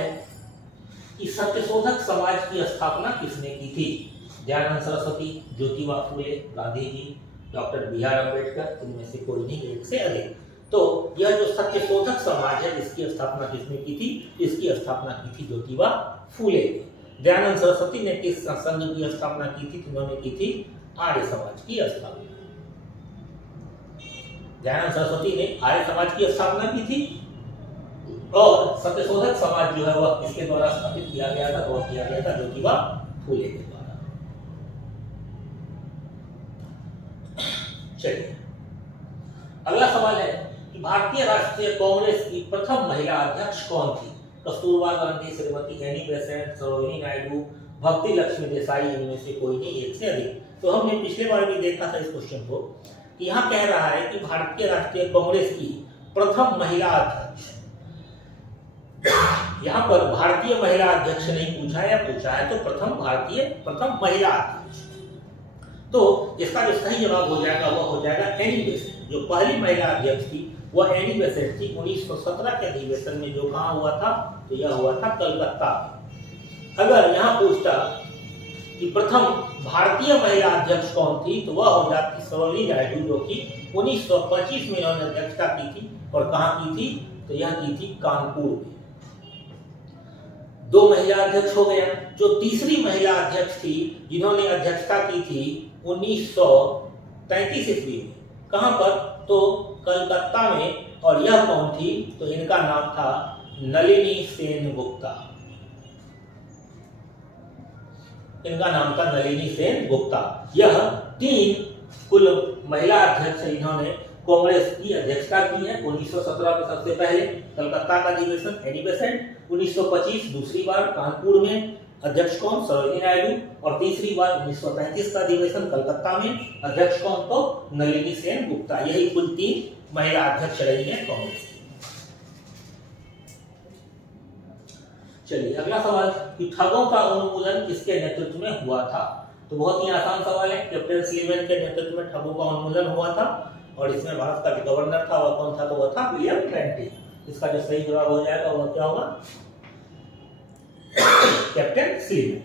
कि सत्यशोधक समाज की स्थापना किसने की थी? दयानंद सरस्वती, ज्योतिबा फुले, गांधी जी, डॉक्टर BR अम्बेडकर, इनमें से कोई नहीं, एक से अधिक। तो यह जो सत्यशोधक समाज है इसकी स्थापना किसने की थी? इसकी स्थापना की थी ज्योतिबा फूले ने। दयानंद सरस्वती ने किस संघ की स्थापना की थी? उन्होंने की थी आर्य समाज की स्थापना। दयानंद सरस्वती ने आर्य समाज की स्थापना की थी और सत्यशोधक समाज जो है वह किसके द्वारा स्थापित किया गया था? वह किया गया था ज्योतिबा फूले के द्वारा। चलिए अगला सवाल है कि भारतीय राष्ट्रीय कांग्रेस की प्रथम महिला अध्यक्ष कौन थी? कस्तूरबा गांधी, श्रीमती एनी बेसेंट, सरोजिनी नायडू, भक्ति लक्ष्मी देसाई, इनमें से कोई नहीं, एक से अधिक। तो हमने पिछले बार भी देखा था इस क्वेश्चन को कि यहाँ कह रहा है कि भारतीय राष्ट्रीय कांग्रेस की प्रथम महिला अध्यक्ष, यहाँ पर भारतीय महिला अध्यक्ष नहीं पूछा है, पूछा है तो प्रथम महिला अध्यक्ष। तो इसका जो सही जवाब हो जाएगा वह हो जाएगा एनी बेसेंट। जो पहली महिला अध्यक्ष थी वह एनी बेसेंट थी। 1917 के अधिवेशन में जो कहाँ हुआ था? तो यह हुआ था कलकत्ता में। अगर यहाँ पूछता कि प्रथम भारतीय महिला अध्यक्ष कौन थी तो वह हो जाती सरोजिनी नायडू, जो कि 1925 में इन्होंने अध्यक्षता की थी। और कहाँ की थी? तो यह की थी कानपुर में। दो महिला अध्यक्ष हो गया। जो तीसरी महिला अध्यक्ष थी जिन्होंने अध्यक्षता की थी 1933 ईस्वी में, कहां पर? तो कलकत्ता में। और यह कौन थी? तो इनका नाम था नलिनी सेनगुप्ता। इनका नाम था नलिनी सेनगुप्ता। यह 3 कुल महिला अध्यक्ष इन्होंने कांग्रेस की अध्यक्षता की है। 1917 में सबसे पहले कलकत्ता का अधिवेशन एनी बेसेंट, 1925 दूसरी बार कानपुर में अध्यक्ष कौन? सरोजिनी नायडू। और तीसरी बार 1935 का अधिवेशन कलकत्ता में अध्यक्ष कौन? तो नलिनी सेनगुप्ता। यही कुल 3 महिला अध्यक्ष रही है कांग्रेस की। चलिए अगला सवाल कि ठगों का उन्मूलन किसके नेतृत्व में हुआ था? तो बहुत ही आसान सवाल है। कैप्टन स्लीवन के नेतृत्व में ठगों का उन्मूलन हुआ था और इसमें भारत का जो गवर्नर था वह कौन था? तो वह था विलियम बेंटिक। इसका जो सही जवाब हो जाएगा वह क्या होगा? कैप्टन स्लीवन।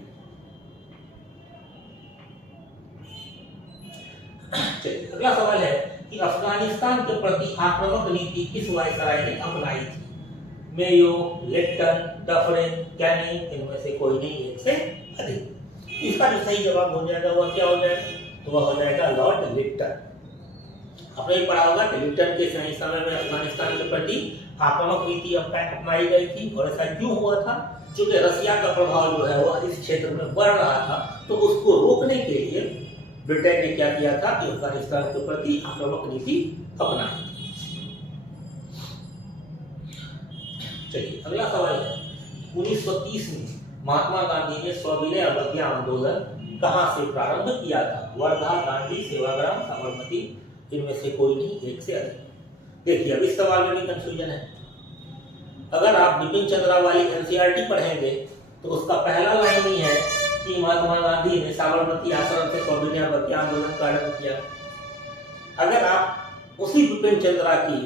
चलिए अगला सवाल है कि अफगानिस्तान के प्रति आक्रामक नीति किस वायसराय ने अपनाई थी? मेयो, लिप्टन, डफरिन, कैनिंग, इनमें से कोई नहीं, एक से अधिक। इसका जो सही जवाब हो जाएगा वह क्या हो जाएगा? तो वह हो जाएगा लॉर्ड लिप्टन। आपने भी पढ़ा होगा कि लिप्टन के सही समय में अफगानिस्तान के प्रति आक्रामक नीति अपनाई गई थी। और ऐसा क्यों हुआ था? क्योंकि रसिया का प्रभाव जो है वह इस क्षेत्र में बढ़ रहा था, तो उसको रोकने के लिए ब्रिटेन ने क्या किया था कि अफगानिस्तान के प्रति आक्रामक नीति अपनाई। चलिए अगला सवाल है 1930 में महात्मा गांधी ने सविनय अवज्ञा आंदोलन कहां से प्रारंभ किया था? वर्धा, दांडी, सेवाग्राम, साबरमती, इनमें से कोई नहीं, एक से अधिक। देखिए अब इस सवाल में भी कंफ्यूजन है। अगर आप बिपिन चंद्रा वाली एनसीईआरटी पढ़ेंगे तो उसका पहला लाइन ही है कि महात्मा गांधी ने साबरमती आश्रम से सविनय अवज्ञा आंदोलन प्रारंभ किया। अगर आप उसी बिपिन चंद्रा की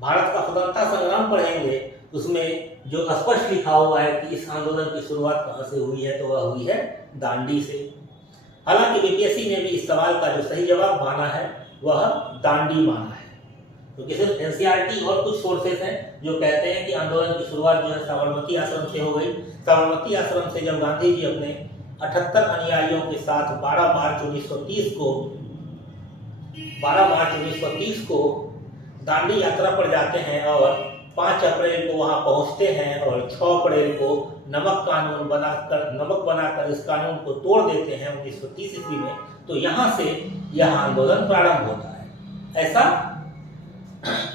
भारत का स्वतंत्रता संग्राम पढ़ेंगे उसमें जो स्पष्ट लिखा हुआ है कि इस आंदोलन की शुरुआत कहां से हुई है तो वह हुई है दांडी से। हालांकि बीपीएससी ने भी इस सवाल का जो सही जवाब माना है वह दांडी माना है। क्योंकि सिर्फ एनसीईआरटी और कुछ सोर्सेस हैं जो कहते हैं कि आंदोलन की शुरुआत जो है साबरमती आश्रम से हो गई। साबरमती आश्रम से जब गांधी जी अपने 78 अनुयायियों के साथ 12 मार्च 1930 को दांडी यात्रा पर जाते हैं और 5 अप्रैल को वहां पहुंचते हैं और 6 अप्रैल को नमक बनाकर इस कानून को तोड़ देते हैं 1930 ईस्वी में, तो यहां से यह आंदोलन प्रारंभ होता है। ऐसा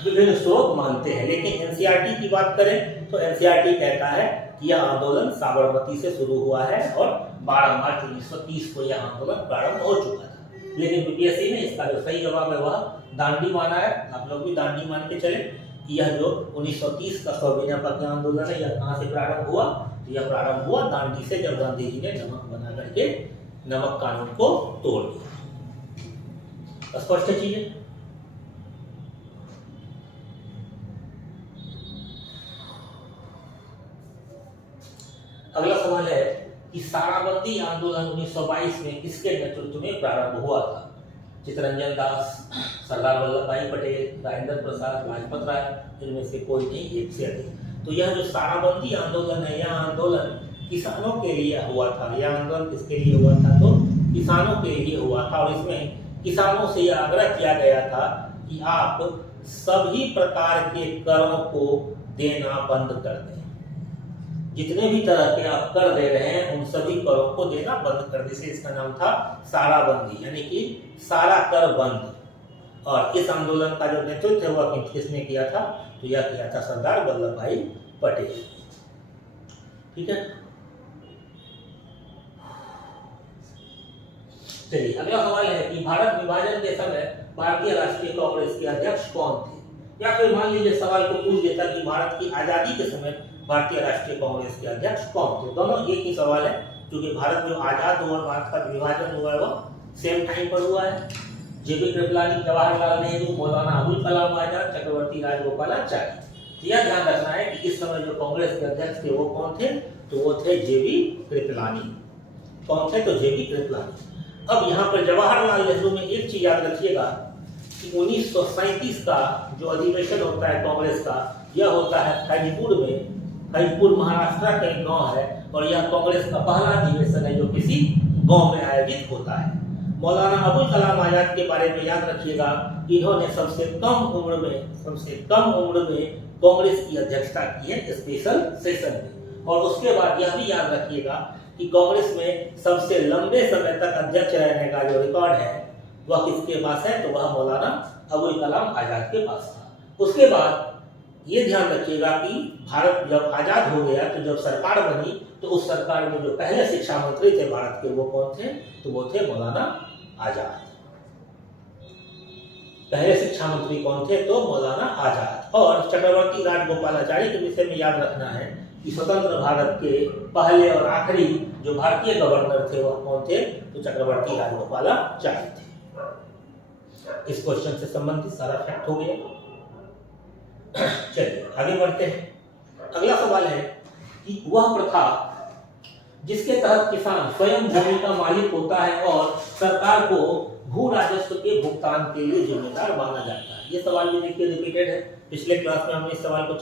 विभिन्न स्रोत मानते हैं। लेकिन एनसीईआरटी की बात करें तो एनसीईआरटी कहता है कि यह आंदोलन साबरमती से शुरू हुआ है और 12 मार्च 1930 को यह आंदोलन प्रारंभ हो चुका था। लेकिन बीपीएससी ने इसका जो सही जवाब है वह दांडी माना है। आप लोग भी दांडी मान के चले कि यह जो 1930 का सविनय अवज्ञा आंदोलन है यह कहां से प्रारंभ हुआ? तो यह प्रारंभ हुआ दांडी से, जब गांधी जी ने नमक बना करके नमक कानून को तोड़ दिया। स्पष्ट चीज है। अगला सवाल है कि साराबंदी आंदोलन 1922 में किसके नेतृत्व में प्रारंभ हुआ था? चित्तरंजन दास, सरदार वल्लभ भाई पटेल, राजेंद्र प्रसाद, लाजपत राय, इनमें से कोई नहीं, एक से अधिक। तो यह जो साराबंदी आंदोलन है, यह आंदोलन किसानों के लिए हुआ था। यह आंदोलन किसके लिए हुआ था? तो किसानों के लिए हुआ था। और इसमें किसानों से यह आग्रह किया गया था कि आप सभी प्रकार के करों को देना बंद कर दें। जितने भी तरह के आप कर दे रहे हैं उन सभी करों को देना बंद कर दें। इसलिए इसका नाम था साराबंदी, यानी कि सारा कर बंद। और इस आंदोलन का जो नेतृत्व है वह किसने किया था? तो यह किया था सरदार वल्लभ भाई पटेल। ठीक है, चलिए अगला सवाल है कि भारत विभाजन के समय भारतीय राष्ट्रीय कांग्रेस के अध्यक्ष कौन थे? या फिर मान लीजिए सवाल को पूछ देता कि भारत की आजादी के समय भारतीय राष्ट्रीय कांग्रेस के अध्यक्ष कौन थे? दोनों एक ही सवाल है, क्योंकि भारत जो आजाद हुआ, भारत का विभाजन हुआ है वह सेम टाइम पर हुआ है। जेपी कृपलानी, जवाहरलाल नेहरू, मौलाना अबुल कलाम आजाद, चक्रवर्ती राजगोपालाचारी। यह ध्यान रखना है कि इस समय जो कांग्रेस के अध्यक्ष थे वो कौन थे? तो वो थे जेबी कृपलानी। कौन थे? तो जेबी कृपलानी। अब यहाँ पर जवाहरलाल नेहरू में एक चीज याद रखिएगा कि 1937 का जो अधिवेशन होता है कांग्रेस का, यह होता है फैजपुर में। फैजपुर महाराष्ट्र का एक गांव है और यह कांग्रेस का पहला अधिवेशन है जो किसी गांव में आयोजित होता है। मौलाना अबुल कलाम आजाद के बारे में याद रखिएगा, इन्होंने सबसे कम उम्र में कांग्रेस की अध्यक्षता की है स्पेशल सेशन में। और उसके बाद यह भी याद रखिएगा कि कांग्रेस में सबसे लंबे समय तक अध्यक्ष रहने का जो रिकॉर्ड है वह किसके पास है? तो वह मौलाना अबुल कलाम आजाद के पास था। उसके बाद ये ध्यान रखिएगा कि भारत जब आजाद हो गया तो जब सरकार बनी तो उस सरकार में जो पहले शिक्षा मंत्री थे भारत के वो कौन थे? तो वो थे मौलाना आजाद। पहले शिक्षा मंत्री कौन थे? तो मौलाना आजाद। और चक्रवर्ती राजगोपालाचारी के विषय में याद रखना है कि स्वतंत्र भारत के पहले और आखिरी जो भारतीय गवर्नर थे वह कौन थे? तो चक्रवर्ती राजगोपालाचारी थे। इस क्वेश्चन से संबंधित सारा फैक्ट हो गया। चलिए आगे बढ़ते हैं। अगला सवाल है कि वह प्रथा जिसके तहत किसान स्वयं भूमि का मालिक होता है और सरकार को भू राजस्व के भुगतान के लिए जिम्मेदार माना जाता है। ये सवाल भी देखिए रिपीटेड है। पिछले क्लास में हमने इस सवाल को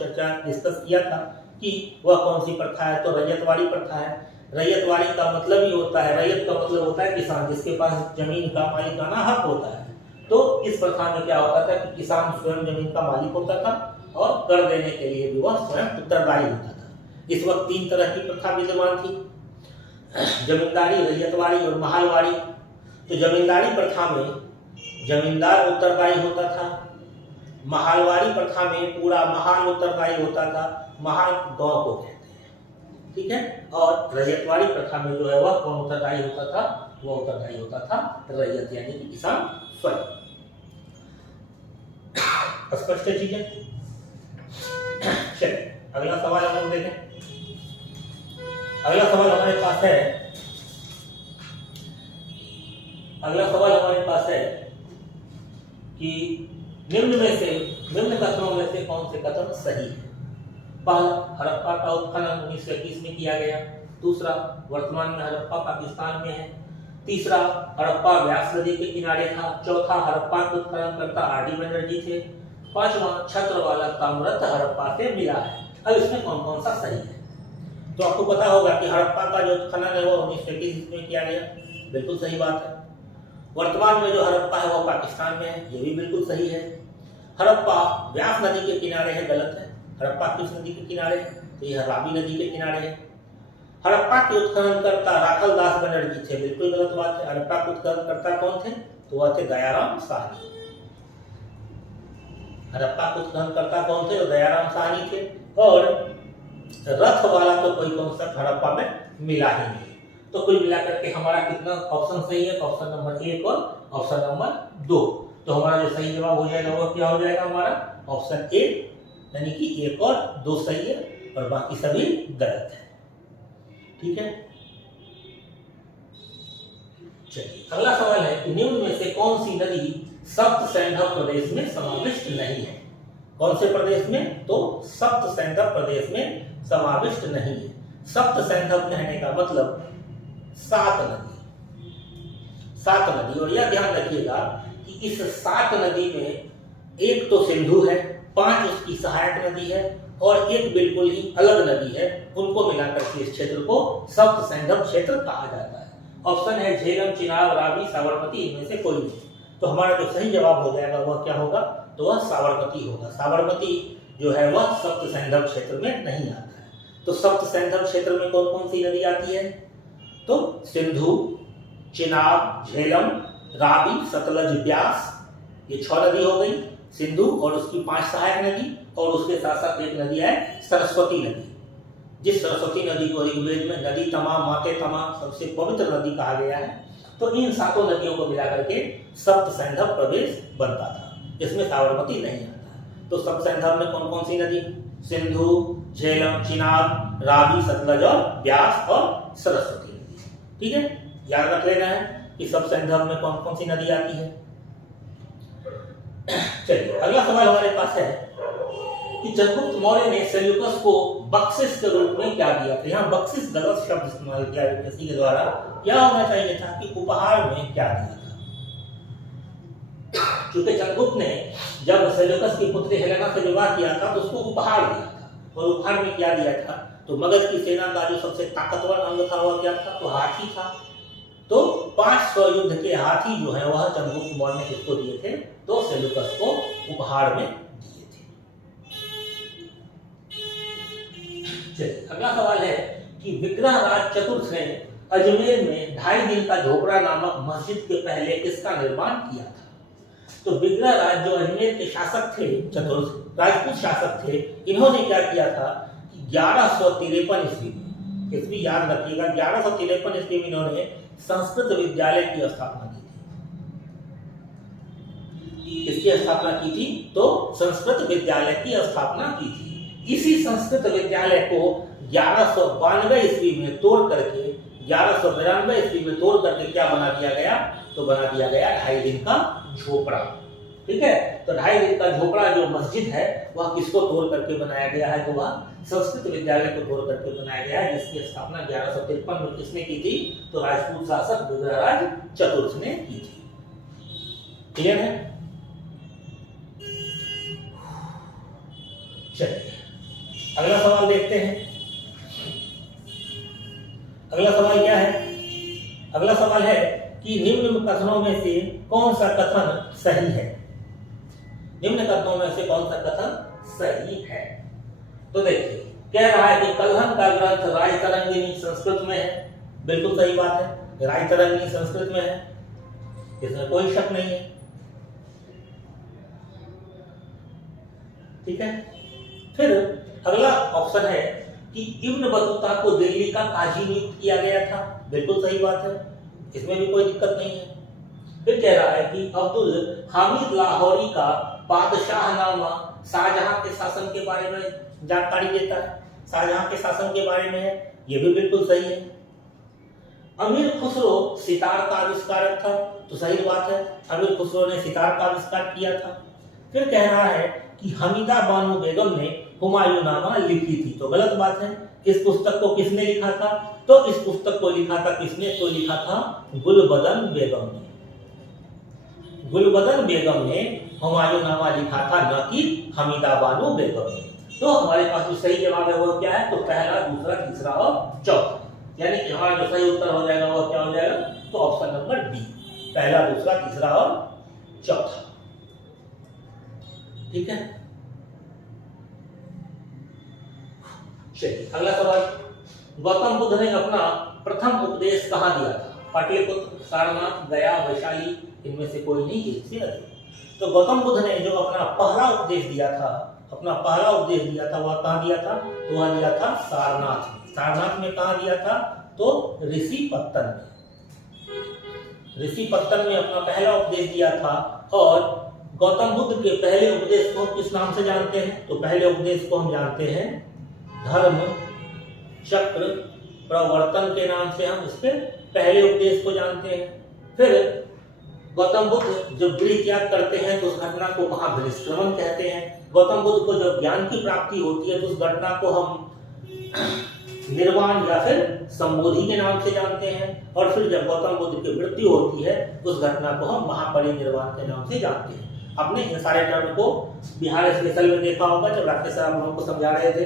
डिस्कस किया था कि वह कौन सी प्रथा है? तो रैयतवाड़ी प्रथा है। रैयतवाड़ी का मतलब ही होता है, रैयत का मतलब होता है किसान, जिसके पास जमीन का मालिकाना हक होता है। तो इस प्रथा में क्या होता था कि किसान स्वयं जमीन का मालिक होता था और कर देने के लिए भी वह स्वयं उत्तरदायी होता था। इस वक्त 3 तरह की प्रथा विद्यमान थी, जमींदारी, रैयतवाड़ी और महालवाड़ी। तो जमींदारी प्रथा में जमींदार उत्तरदायी होता था। महालवाड़ी प्रथा में पूरा महाल उत्तरदायी होता था। महाल गांव को कहते हैं, ठीक है। और रैयतवाड़ी प्रथा में जो है वह कौन उत्तरदायी होता था? वह उत्तरदायी होता था रैयत, यानी कि किसान स्वयं। स्पष्ट है चीजें? चलिए अगला सवाल हम लोग देखें। अगला सवाल हमारे पास है कि निम्न कथनों में से कौन से कथन सही है? पहला, हड़प्पा का उत्खनन 1921 में किया गया। दूसरा, वर्तमान में हड़प्पा पाकिस्तान में है। तीसरा, हड़प्पा व्यास नदी के किनारे था। चौथा, हड़प्पा के उत्खननकर्ता आर.डी. बनर्जी थे। पांचवा, छत्रवाला ताम्रत हड़प्पा से मिला है। अब इसमें कौन कौन सा सही है? तो आपको पता होगा कि हड़प्पा का जो उत्खनन है वो 1921 में किया गया, बिल्कुल सही बात है। वर्तमान में जो हड़प्पा है वो पाकिस्तान में है, ये भी बिल्कुल सही है। हड़प्पा व्यास नदी के किनारे है, गलत है। हड़प्पा किस नदी के किनारे है? तो यह रावी नदी के किनारे है। हड़प्पा के उत्खननकर्ता राखल दास बनर्जी थे, बिल्कुल गलत बात है। हड़प्पा के उत्खननकर्ता कौन थे? तो वह थे दयाराम साहनी। हड़प्पा के उत्खननकर्ता कौन थे? तो दयाराम साहनी थे। और रथ वाला तो कोई कॉन्सेप्ट हड़प्पा में मिला ही नहीं। तो कुल मिलाकर के हमारा कितना ऑप्शन सही है? ऑप्शन नंबर 1 और ऑप्शन नंबर 2। तो हमारा जो सही जवाब हो जाएगा वो क्या हो जाएगा? हमारा ऑप्शन ए, यानी कि 1 और 2 सही है और बाकी सभी गलत है। ठीक है, चलिए अगला सवाल है कि निम्न में से कौन सी नदी सप्त सैंधव प्रदेश में समाविष्ट नहीं है? कौन से प्रदेश में? तो सप्त सैंधव प्रदेश में समाविष्ट नहीं है। सप्त सैंधव कहने का मतलब 7 नदी। और यह ध्यान रखिएगा इस 7 नदी में एक तो सिंधु है, 5 उसकी सहायक नदी है और एक बिल्कुल ही अलग नदी है। उनको मिलाकर के इस क्षेत्र को सप्त सैंधव क्षेत्र कहा जाता है। ऑप्शन है झेलम, चिनाब, रावी, साबरमती, इनमें से कोई नहीं। तो हमारा जो सही जवाब हो जाएगा वह क्या होगा, तो वह साबरमती होगा। साबरमती जो है वह सप्त सैंधव क्षेत्र में नहीं आता है। तो सप्त सैंधव क्षेत्र में कौन कौन सी नदी आती है, तो सिंधु, चिनाब, झेलम, रावी, सतलज, ब्यास, ये 6 नदी हो गई। सिंधु और उसकी 5 सहायक नदी और उसके साथ साथ एक नदी है सरस्वती नदी, जिस सरस्वती नदी को ऋग्वेद में नदी तमा, माते तमा, सबसे पवित्र नदी कहा गया है। तो इन 7 नदियों को मिलाकर के सप्त सैंधव प्रदेश बनता था। इसमें साबरमती नहीं आता है। तो सप्त सैंधव में कौन कौन सी नदी, सिंधु, झेलम, चिनाब, रावी, सतलज और ब्यास और सरस्वती नदी। ठीक है, याद रख लेना है कि सप्त सैंधव में कौन कौन सी नदी आती है। चलिए अगला सवाल हमारे पास है कि चंद्रगुप्त मौर्य ने सेल्यूकस को बख्शिश के रूप में क्या दिया था। यहाँ बख्शिश गलत शब्द इस्तेमाल किया यूपीएससी के द्वारा। क्या होना चाहिए था कि उपहार में क्या दिया था। क्योंकि चंद्रगुप्त ने जब सेल्यूकस की पुत्री हेलेना से विवाह किया था तो उसको उपहार दिया था, और उपहार में क्या दिया था, तो मगध की सेना का जो सबसे ताकतवर अंग था वह क्या था, तो हाथी था। तो 500 युद्ध के हाथी जो है वह चंद्रगुप्त मौर्य ने किसको दिए थे, तो सेल्यूकस को उपहार में दिए थे। चलिए अगला सवाल है कि विग्रहराज चतुर्थ ने अजमेर में 2.5 दिन का झोपड़ा नामक मस्जिद के पहले किसका निर्माण किया था। तो विग्रहराज जो अजमेर के शासक थे, चतुर्थ राजपूत शासक थे, इन्होंने क्या किया था कि 1153 ईस्वी में, इसमें याद रखिएगा 1153 ईस्वी में इन्होंने संस्कृत विद्यालय की स्थापना की थी। इसकी स्थापना की थी, तो संस्कृत विद्यालय की स्थापना की थी। इसी संस्कृत विद्यालय को 1192 ईस्वी में तोड़ करके 1192 ईस्वी में तोड़ करके क्या बना दिया गया, तो बना दिया गया 2.5 दिन का झोपड़ा। ठीक है, तो 2.5 दिन का झोपड़ा जो मस्जिद है वह किसको तोड़ करके बनाया गया है, तो वह संस्कृत विद्यालय को तोड़ करके बनाया गया है, जिसकी स्थापना 1153 में किसने की थी, तो राजपूत शासक विग्रहराज चतुर्थ ने की थी। क्लियर है। चलिए अगला सवाल देखते हैं। अगला सवाल क्या है, अगला सवाल है कि निम्न कथनों में से कौन सा कथन सही है। निम्न कथनों में से कौन सा कथन सही है, तो देखिए कह रहा है कि कलहन का ग्रंथ रायतरंगिणी संस्कृत में है। बिल्कुल सही बात है, रायतरंगिणी संस्कृत में है, इसमें कोई शक नहीं है। ठीक है, फिर अगला ऑप्शन है कि इब्न बतूता को दिल्ली का काजी नियुक्त किया गया था। बिल्कुल सही बात है, इसमें भी कोई दिक्कत नहीं है। फिर कह रहा है कि अब्दुल हामिद लाहौरी का बादशाहनामा शाहजहां के शासन के बारे में जानकारी देता है, शाहजहां के शासन के बारे में है, यह भी बिल्कुल सही है। अमीर खुसरो सितार का आविष्कारक था, तो सही बात है, अमीर खुसरो ने सितार का आविष्कार किया था। फिर कह रहा है कि हमीदा बानो बेगम ने हुमायूंनामा लिखी थी, तो गलत बात है। इस पुस्तक को किसने लिखा था, तो इस पुस्तक को लिखा था किसने, तो लिखा था गुलबदन बेगम ने। गुलबदन बेगम ने हुमायूंनामा लिखा था, न कि हमीदा बानो बेगम ने। तो हमारे पास जो सही जवाब है वो क्या है, तो पहला, दूसरा, तीसरा और चौथा, यानी कि हमारा जो सही उत्तर हो जाएगा वो क्या हो जाएगा, तो ऑप्शन नंबर डी, पहला, दूसरा, तीसरा और चौथा। ठीक है, चलिए अगला सवाल, गौतम बुद्ध ने अपना प्रथम उपदेश कहाँ दिया था। पाटलिपुत्र, सारनाथ, गया, वैशाली, इनमें से कोई नहीं, एक से अधिक। तो गौतम बुद्ध ने जो अपना पहला उपदेश दिया था, वह कहाँ दिया था, तो वह दिया था सारनाथ में। सारनाथ में कहाँ दिया था, तो ऋषिपत्तन में। ऋषिपत्तन में अपना पहला उपदेश दिया था। और गौतम बुद्ध के पहले उपदेश को किस नाम से जानते हैं, तो पहले उपदेश को हम जानते हैं धर्म चक्र प्रवर्तन के नाम से, हम इसके पहले उपदेश को जानते हैं। फिर गौतम बुद्ध जब गृह त्याग करते हैं तो उस घटना को महाबलिश्रमण कहते हैं। गौतम बुद्ध को जब ज्ञान की प्राप्ति होती है तो उस घटना को हम निर्वाण या फिर संबोधि के नाम से जानते हैं। और फिर जब गौतम बुद्ध की मृत्यु होती है उस घटना को हम महापरिनिर्वाण के नाम से जानते हैं। आपने इन सारे टर्म को बिहार स्पेशल में देखा होगा जब राकेश सर आप लोगों को समझा रहे थे,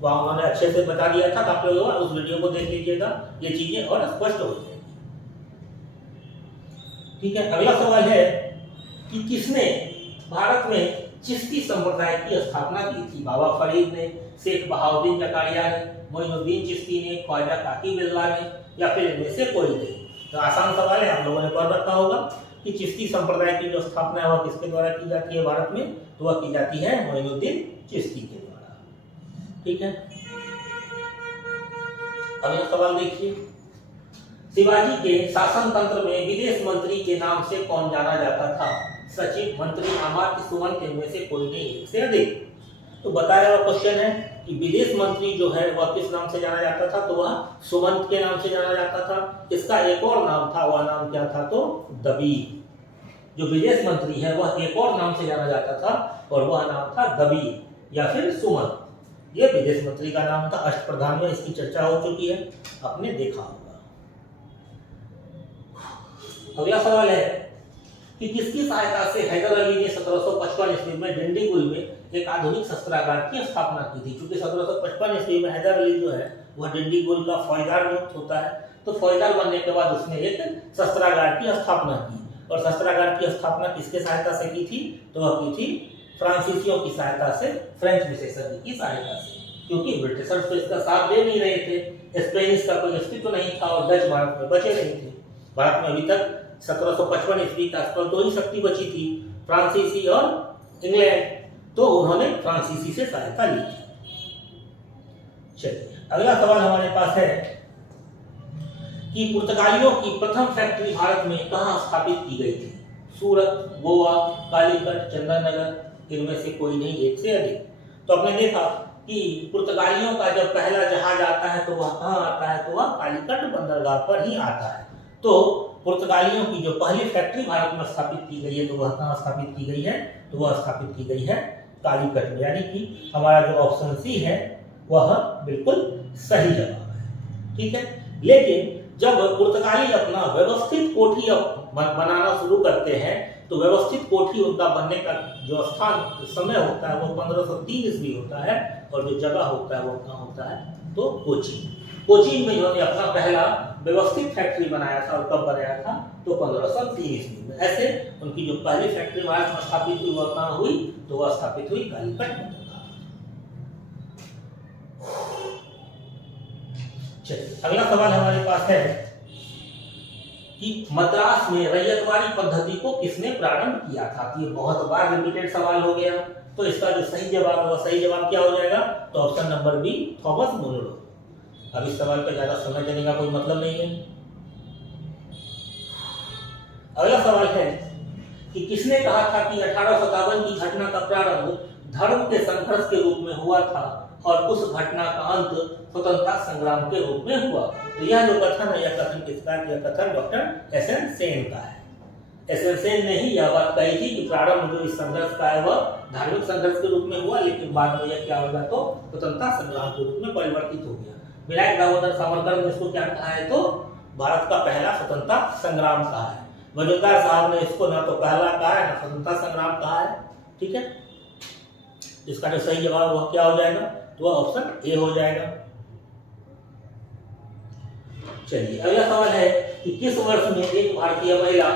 वहाँ उन्होंने अच्छे से बता दिया था। आप लोग उस वीडियो को देख लीजिएगा, ये चीजें और स्पष्ट हो जाएंगी। ठीक है, अगला सवाल है कि किसने भारत में चिश्ती संप्रदाय की स्थापना की थी? बाबा फरीद ने, शेख बहाउद्दीन जकारिया ने, मोइनुद्दीन चिश्ती ने, ख्वाजा काकी बिरला ने, या फिर इनमें से कोई नहीं? तो आसान सवाल है, आप लोगों ने पढ़ रखा होगा कि चिश्ती संप्रदाय की जो स्थापना है वह किसके द्वारा की जाती है भारत में? तो वह की जाती है मोइनुद्दीन चिश्ती के द्वारा। ठीक है, अगला सवाल देखिए, शिवाजी के शासन तंत्र में विदेश मंत्री के नाम से कौन जाना जाता था? सचिव, मंत्री, अमात्य, सुमंत, इनमें से कोई नहीं, एक से अधिक। तो बताया हुआ क्वेश्चन है कि विदेश मंत्री जो है वह किस नाम से जाना जाता था? तो वह सुमंत के नाम से जाना जाता था। इसका एक और नाम था, वह नाम क्या था? तो दबीर। जो विदेश मंत्री है वह एक और नाम से जाना जाता था और वह नाम था दबीर या फिर सुमंत। यह विदेश मंत्री का नाम था। अष्टप्रधान में इसकी चर्चा हो चुकी है, आपने देखा होगा। अगला सवाल है कि किसकी सहायता से हैदर अली ने 1755 ईस्वी में डिंडीगुल में एक आधुनिक शस्त्रागार की स्थापना की थी? क्योंकि 1755 ईस्वी में हैदर अली जो है वह डिंडीगुल का फौजदार नियुक्त होता है, तो फौजदार बनने के बाद उसने एक शस्त्रागार की स्थापना की। और शस्त्रागार की स्थापना किसके सहायता से की थी? तो वह की थी फ्रांसीसियों की सहायता से, फ्रेंच विशेषज्ञ की सहायता से। क्योंकि ब्रिटिशर्स तो इसका साथ दे नहीं रहे थे, स्पेनिश का कोई अस्तित्व नहीं था और डच भारत में बचे नहीं थे। भारत में अभी तक 1755 ईस्वी के आसपास दो ही शक्ति बची थी, फ्रांसीसी और इंग्लैंड, तो उन्होंने फ्रांसीसी से सहायता ली थी। चलिए, अगला सवाल हमारे पास है कि पुर्तगालियों की प्रथम फैक्ट्री भारत में कहां स्थापित की गई थी? सूरत, गोवा, कालीकट, चंदननगर, इनमें से कोई नहीं, एक से अधिक। तो आपने देखा कि पुर्तगालियों का जब पहला जहाज आता है तो वह कहां आता है? तो वह कालीकट बंदरगाह पर ही आता है। तो पुर्तगालियों की जो पहली फैक्ट्री भारत में स्थापित की गई है तो वह कहाँ स्थापित की गई है? तो वह स्थापित की गई है कालीकट में। यानी कि हमारा जो ऑप्शन सी है वह बिल्कुल सही जवाब है। ठीक है, लेकिन जब पुर्तगाली अपना व्यवस्थित कोठी बनाना शुरू करते हैं तो व्यवस्थित कोठी उनका बनने का जो स्थान समय होता है वो 1503 ईस्वी होता है और जो जगह होता है वो कहाँ होता है? तो कोचीन। कोचीन में इन्होंने अपना पहला व्यवस्थित फैक्ट्री बनाया था और कब बनाया था? तो 1503 ईस्वी में। ऐसे उनकी जो पहली फैक्ट्री भारत में स्थापित हुई वह कहाँ हुई? तो वह स्थापित हुई कालीकट बंदरगाह। चलिए, अगला सवाल हमारे पास है कि मद्रास में रैयतवाड़ी पद्धति को किसने प्रारंभ किया था? ये बहुत बार रिपीटेड सवाल हो गया, तो इसका जो सही जवाब है वह सही जवाब क्या हो जाएगा? तो option number B, Thomas Munro. अब इस सवाल पर ज्यादा समय देने का कोई मतलब नहीं है। अगला सवाल है कि किसने कहा था कि 1857 की घटना का प्रारंभ धर्म के संघर्ष के रूप में हुआ था और उस घटना का अंत स्वतंत्रता संग्राम के रूप में हुआ? तो यह जो कथन है, यह कथन किसका? यह कथन डॉक्टर एस.एन. सेन का है। एस.एन. सेन ने ही यह बात कही थी कि प्रारंभ जो इस संघर्ष का है वह धार्मिक संघर्ष के रूप में हुआ, लेकिन बाद में यह क्या हो गया? तो स्वतंत्रता संग्राम के रूप में परिवर्तित हो गया। विनायक दामोदर सावरकर ने इसको क्या कहा है? तो भारत का पहला स्वतंत्रता संग्राम कहा है। मजुमदार साहब ने इसको ना तो पहला कहा है ना स्वतंत्रता संग्राम कहा है। ठीक है, इसका जो सही जवाब वह क्या हो जाएगा? तो वह ऑप्शन ए हो जाएगा। चलिए, अगला सवाल है कि किस वर्ष में एक भारतीय महिला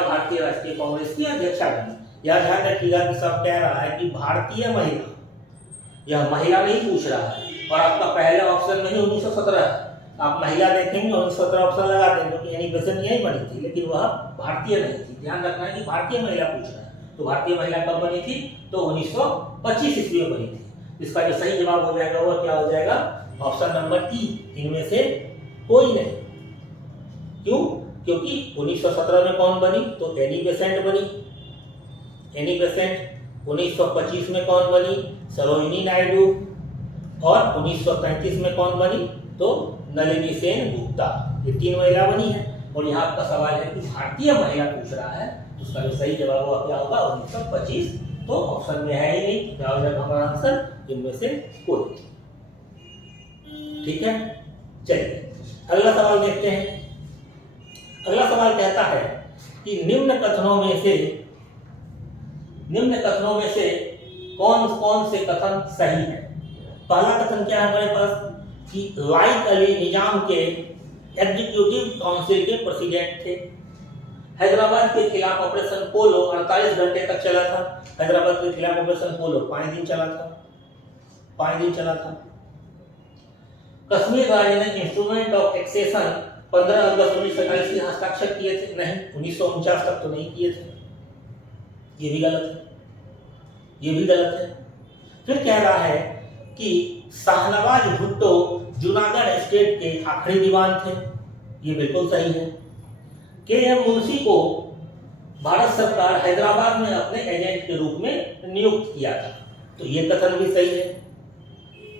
भारतीय राष्ट्रीय कांग्रेस की अध्यक्षा बनी? यह ध्यान रखिएगा कि सब कह रहा है कि भारतीय महिला, यह महिला नहीं पूछ रहा है। और आपका पहला ऑप्शन में ही 1917 है, आप महिला देखेंगे 1917 ऑप्शन लगा देंगे क्योंकि एनी बेसेंट यही बनी थी, लेकिन वह भारतीय नहीं थी। ध्यान रखना है कि भारतीय महिला पूछ रहा है, तो भारतीय महिला कब बनी थी? तो 1925 ईस्वी में बनी थी। इसका जो सही जवाब हो जाएगा वह क्या हो जाएगा? ऑप्शन नंबर ई, इनमें से कोई नहीं। क्यों? क्योंकि 1917 में कौन बनी? तो एनी बेसेंट बनी। एनी बेसेंट 1925 में कौन बनी? सरोजिनी नायडू। और 1935 में कौन बनी? तो नलिनी सेन गुप्ता। ये तीन महिला बनी है। और यहाँ आपका सवाल है कि भारतीय महिला पूछ रहा है, तो उसका जो सही जवाब हुआ क्या होगा? 1925। तो ऑप्शन में है ही नहीं, क्या हो जाएगा हमारा आंसर? इनमें से कोई। ठीक है, चलिए अगला सवाल देखते हैं। अगला सवाल कहता है कि निम्न कथनों में से कौन कौन से कथन सही है। पहला कथन क्या है हमारे पास कि लाइक अली निजाम के एग्जीक्यूटिव काउंसिल के प्रेसिडेंट थे। हैदराबाद के खिलाफ ऑपरेशन पोलो 48 घंटे तक चला था। हैदराबाद के खिलाफ ऑपरेशन पोलो 5 दिन चला था। कश्मीर राज्य ने इंस्ट्रूमेंट ऑफ टैक्सेशन 15 अगस्त 1947 के हस्ताक्षर किए थे। नहीं, 1949 तक तो नहीं किए थे। ये भी गलत है। फिर कह रहा है कि शाहनवाज भुट्टो जूनागढ़ स्टेट के आखिरी दीवान थे। ये बिल्कुल सही है। के.एम. मुंशी को भारत सरकार हैदराबाद में अपने एजेंट के रूप में नियुक्त किया था। तो ये कथन भी सही है।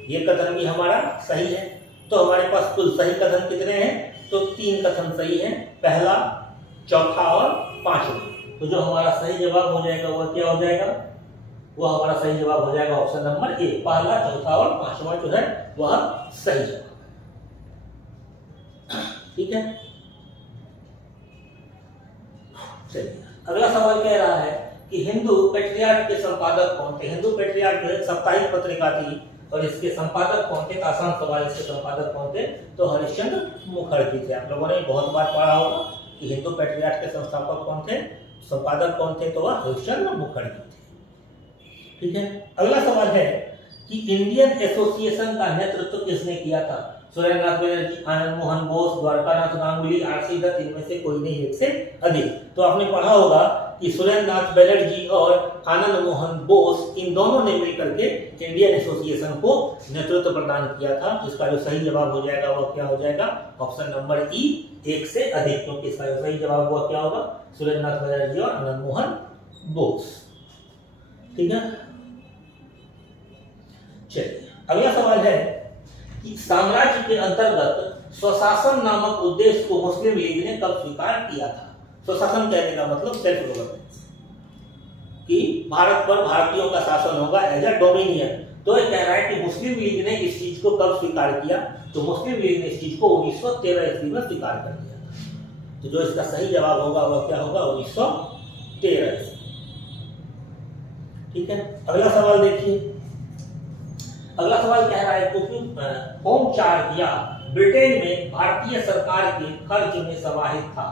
ये कथन भी हमारा सही है। तो हमारे पास कुल सही कथन कितने हैं? तो 3 कथन सही हैं, पहला, चौथा और पांचवा। तो जो हमारा सही जवाब हो जाएगा वह क्या हो जाएगा? वो हमारा सही जवाब हो जाएगा ऑप्शन नंबर ए, पहला, चौथा और पांचवा जो है वह सही जवाब। ठीक है, चलिए अगला सवाल कह रहा है कि हिंदू पेट्रियार्क के संपादक कौन थे। हिंदू पेट्रियार्क जो है साप्ताहिक पत्रिका थी और इसके संपादक कौन थे? आसान सवाल, इसके संपादक कौन थे? तो हरिश्चंद्र मुखर्जी थे। आप लोगों ने बहुत बार पढ़ा होगा कि हिंदू पेट्रियार्क के संस्थापक कौन थे, संपादक कौन थे? तो वह हरिश्चंद्र मुखर्जी थे। ठीक है, अगला सवाल है कि इंडियन एसोसिएशन का नेतृत्व किसने किया था? सुरेंद्रनाथ बनर्जी, आनंद मोहन बोस, द्वारकानाथ गांगुली, आर.सी. दत्त, इनमें से कोई नहीं, एक से अधिक। तो आपने पढ़ा होगा कि सुरेंद्रनाथ बनर्जी और आनंद मोहन बोस इन दोनों ने मिलकर के इंडियन एसोसिएशन को नेतृत्व प्रदान किया था। इसका जो सही जवाब हो जाएगा वह क्या हो जाएगा? ऑप्शन नंबर ई, एक से अधिक, क्योंकि इसका जो सही जवाब हुआ क्या होगा? सुरेंद्रनाथ बनर्जी और आनंद मोहन बोस। ठीक है, चलिए अगला सवाल है कि साम्राज्य के अंतर्गत स्वशासन नामक उद्देश्य को मुस्लिम लीग ने कब स्वीकार किया था? स्वशासन कहने का मतलब सेल्फ गवर्नेंस, कि भारत पर भारतीयों का शासन होगा एज अ डोमिनियन। तो ये कह रहा है कि मुस्लिम लीग ने इस चीज को कब स्वीकार किया? तो मुस्लिम लीग ने इस चीज को 1913 ईस्वी में स्वीकार कर लिया था। तो जो इसका सही जवाब होगा वह क्या होगा? 1913 ईस्वी। ठीक है, अगला सवाल देखिए। अगला सवाल कह रहा है कि होम चार्ज या ब्रिटेन में भारतीय सरकार के खर्च में समाहित था।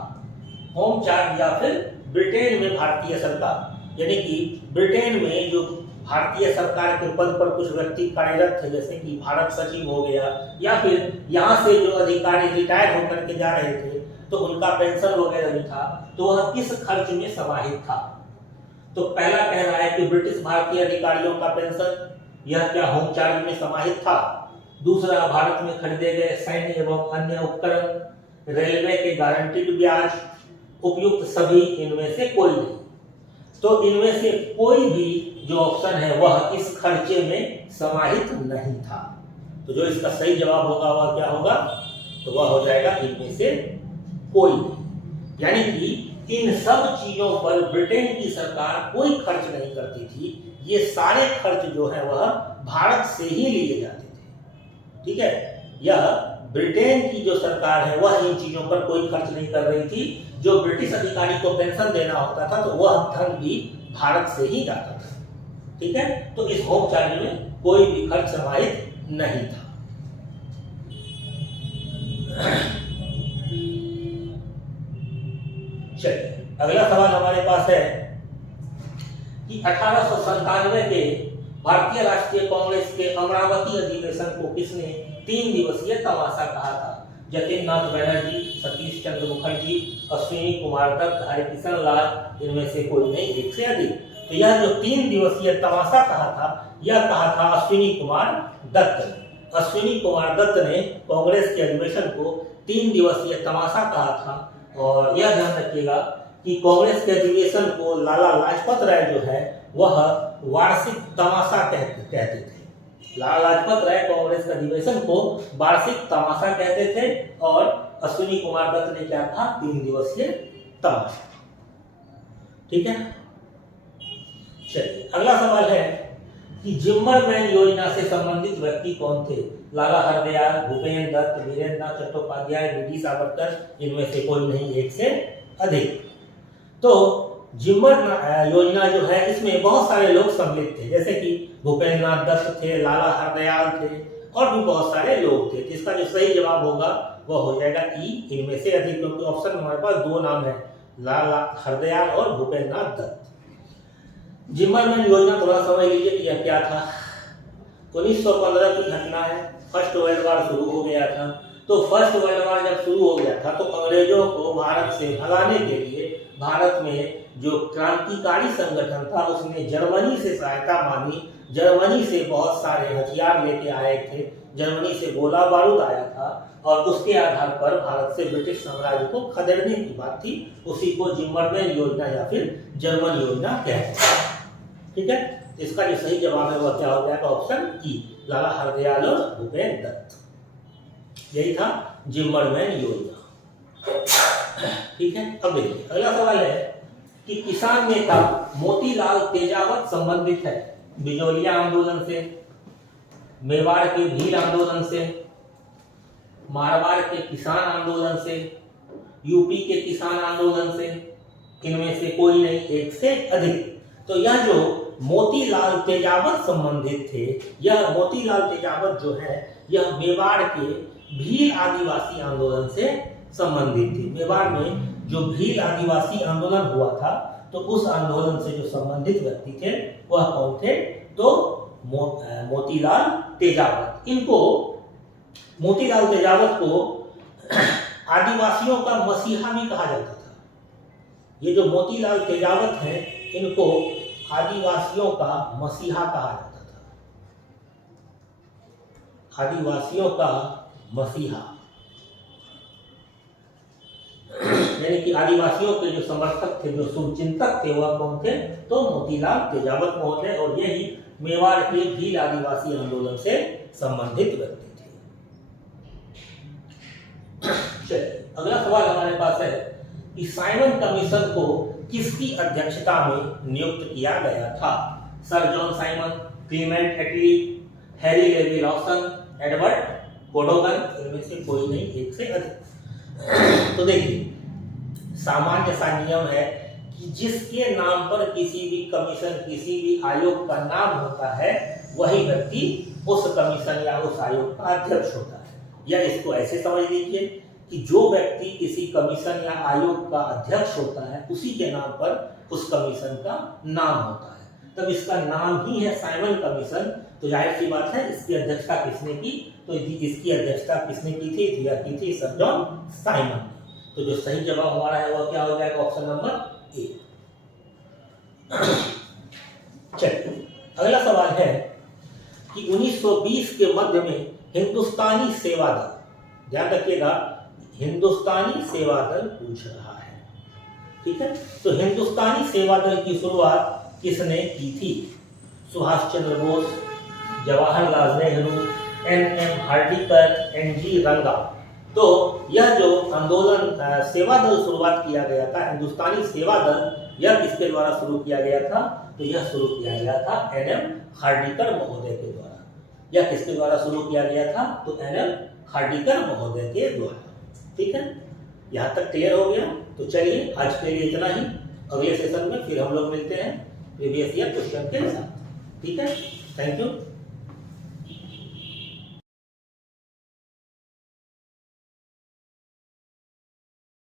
होम चार्ज या फिर ब्रिटेन में भारतीय सरकार, यानी कि ब्रिटेन में जो भारतीय सरकार के पद पर कुछ व्यक्ति कार्यरत थे, जैसे कि भारत सचिव हो गया, या फिर यहाँ से जो अधिकारी रिटायर होकर के जा रहे थे तो उनका पेंशन वगैरह भी था, तो वह किस खर्च में समाहित था? तो पहला कह रहा है कि ब्रिटिश भारतीय अधिकारियों का पेंशन, यह क्या होम चार्ज में समाहित था? दूसरा, भारत में खरीदे गए सैन्य एवं अन्य उपकरण, रेलवे के गारंटीड ब्याज, उपयुक्त सभी, इनमें से कोई नहीं। तो इनमें से कोई भी जो ऑप्शन है वह इस खर्चे में समाहित नहीं था। तो जो इसका सही जवाब होगा वह क्या होगा? तो वह हो जाएगा इनमें से कोई नहीं। यानी कि इन सब चीजों पर ब्रिटेन की सरकार कोई खर्च नहीं करती थी। ये सारे खर्च जो है वह भारत से ही लिए जाते थे। ठीक है, यह ब्रिटेन की जो सरकार है वह इन चीजों पर कोई खर्च नहीं कर रही थी। जो ब्रिटिश अधिकारी को पेंशन देना होता था तो वह धन भी भारत से ही जाता था। ठीक है, तो इस होम चार्ज में कोई भी खर्च समाहित नहीं था। चलिए अगला सवाल हमारे पास है कि 1897 के भारतीय राष्ट्रीय कांग्रेस के अमरावती अधिवेशन को किसने 3 दिवसीय तमाशा कहा था? जतिन नाथ बनर्जी, सतीश चंद्र मुखर्जी, अश्विनी कुमार दत्त, हरिकिशन लाल, इनमें से कोई नहीं, एक से अधिक। तो यह जो 3 दिवसीय तमाशा कहा था, यह कहा था अश्विनी कुमार दत्त ने। अश्विनी कुमार दत्त ने कांग्रेस के अधिवेशन को 3 दिवसीय तमाशा कहा था। और यह ध्यान रखिएगा कि कांग्रेस के अधिवेशन को लाला लाजपत राय जो है वह वार्षिक तमाशा कहते थे। लाला लाजपत राय कांग्रेस के अधिवेशन को वार्षिक तमाशा कहते थे और अश्विनी कुमार दत्त ने क्या कहा? 3 दिवसीय तमाशा। ठीक है, चलिए अगला सवाल है कि जिम्मरमैन योजना से संबंधित व्यक्ति कौन थे? लाला हरदयाल, भूपेन्द्र दत्त, वीरेंद्र नाथ चट्टोपाध्याय, डी सावरकर, इनमें से कोई नहीं, एक से अधिक। तो जिम्मर योजना जो है इसमें बहुत सारे लोग सम्मिलित थे, जैसे कि भूपेन्द्र नाथ दत्त थे, लाला हरदयाल थे और भी बहुत सारे लोग थे। इसका जो सही जवाब होगा वह हो जाएगा ई, इनमें से अधिक, क्योंकि ऑप्शन में हमारे पास दो नाम है, लाला हरदयाल और भूपेन्द्र नाथ दत्त। जिम्मरमैन योजना थोड़ा समझ लीजिए कि यह क्या था। 1915 की घटना है, फर्स्ट वर्ल्ड वॉर शुरू हो गया था। तो फर्स्ट वर्ल्ड वॉर जब शुरू हो गया था तो अंग्रेजों को भारत से भगाने के लिए भारत में जो क्रांतिकारी संगठन था उसने जर्मनी से सहायता मांगी। जर्मनी से बहुत सारे हथियार लेके आए थे, जर्मनी से गोला बारूद आया था और उसके आधार पर भारत से ब्रिटिश साम्राज्य को खदेड़ने की बात थी। उसी को जिम्मरमैन योजना या फिर जर्मन योजना कहते हैं। ठीक है, इसका जो सही जवाब है वह क्या हो जाएगा, ऑप्शन ई, लाला हरदयाल और भूपेन्द्र दत्त। यही था जिम्मरमैन योजना। ठीक है, अब देखिए अगला सवाल है कि किसान नेता मोतीलाल तेजावत संबंधित है बिजोलिया आंदोलन से, मेवाड़ के भील आंदोलन से, मारवाड़ के किसान आंदोलन से, यूपी के किसान आंदोलन से, इनमें से कोई नहीं, एक से अधिक। तो यह जो मोतीलाल तेजावत संबंधित थे, यह मोतीलाल तेजावत जो है यह मेवाड़ के भील आदिवासी आंदोलन से संबंधित थी। मेवाड़ में जो भील आदिवासी आंदोलन हुआ था तो उस आंदोलन से जो संबंधित व्यक्ति थे वह कौन थे, तो मोतीलाल तेजावत। इनको मोतीलाल तेजावत को आदिवासियों का मसीहा भी कहा जाता था। ये जो मोतीलाल तेजावत हैं इनको आदिवासियों का मसीहा कहा जाता था, आदिवासियों का मसीहा, यानी कि आदिवासियों के जो समर्थक थे, जो शुभचिंतक थे वह कौन थे, तो मोतीलाल तेजावत महोदय, और यही मेवाड़ के भील आदिवासी आंदोलन से संबंधित व्यक्ति थे। चलिए अगला सवाल हमारे पास है कि साइमन कमीशन को किसकी अध्यक्षता में नियुक्त किया गया था। सर जॉन साइमन, क्लीमेंट एटली, हैरी लेवी लॉसन, एडवर्ड कोडोगन, इनमें से कोई नहीं, एक से अधिक। तो देखिए सामान्य सा नियम है कि जिसके नाम पर किसी भी कमीशन, किसी भी आयोग का नाम होता है वही व्यक्ति उस कमीशन या उस आयोग का अध्यक्ष होता है। या इसको ऐसे समझ लीजिए कि जो व्यक्ति किसी कमीशन या आयोग का अध्यक्ष होता है उसी के नाम पर उस कमीशन का नाम होता है, तब इसका नाम ही है साइमन कमीशन। तो जाहिर सी बात है इसकी अध्यक्षता किसने की, तो इसकी अध्यक्षता किसने की थी, सर जॉन साइमन। तो जो सही जवाब हमारा है वह क्या हो जाएगा, ऑप्शन नंबर ए। चलिए अगला सवाल है कि 1920 के मध्य में हिंदुस्तानी सेवा दल, ध्यान रखिएगा हिंदुस्तानी सेवा दल पूछ रहा है, ठीक है। तो हिंदुस्तानी सेवा दल की शुरुआत किसने की थी, सुभाष चंद्र बोस, जवाहरलाल नेहरू, एन.एम. हार्डिकर, एन.जी. रंगा। तो यह जो आंदोलन सेवा दल शुरुआत किया गया था, हिंदुस्तानी सेवा दल, यह किसके द्वारा शुरू किया गया था, तो यह शुरू किया गया था एन.एम. हार्डिकर महोदय के द्वारा। यह किसके द्वारा शुरू किया गया था, तो एन.एम. हार्डिकर महोदय के द्वारा। ठीक है, यहाँ तक क्लियर हो गया। तो चलिए आज के लिए इतना ही, अगले सेशन में फिर हम लोग मिलते हैं प्रीवियस ईयर क्वेश्चन के साथ। ठीक है, थैंक यू।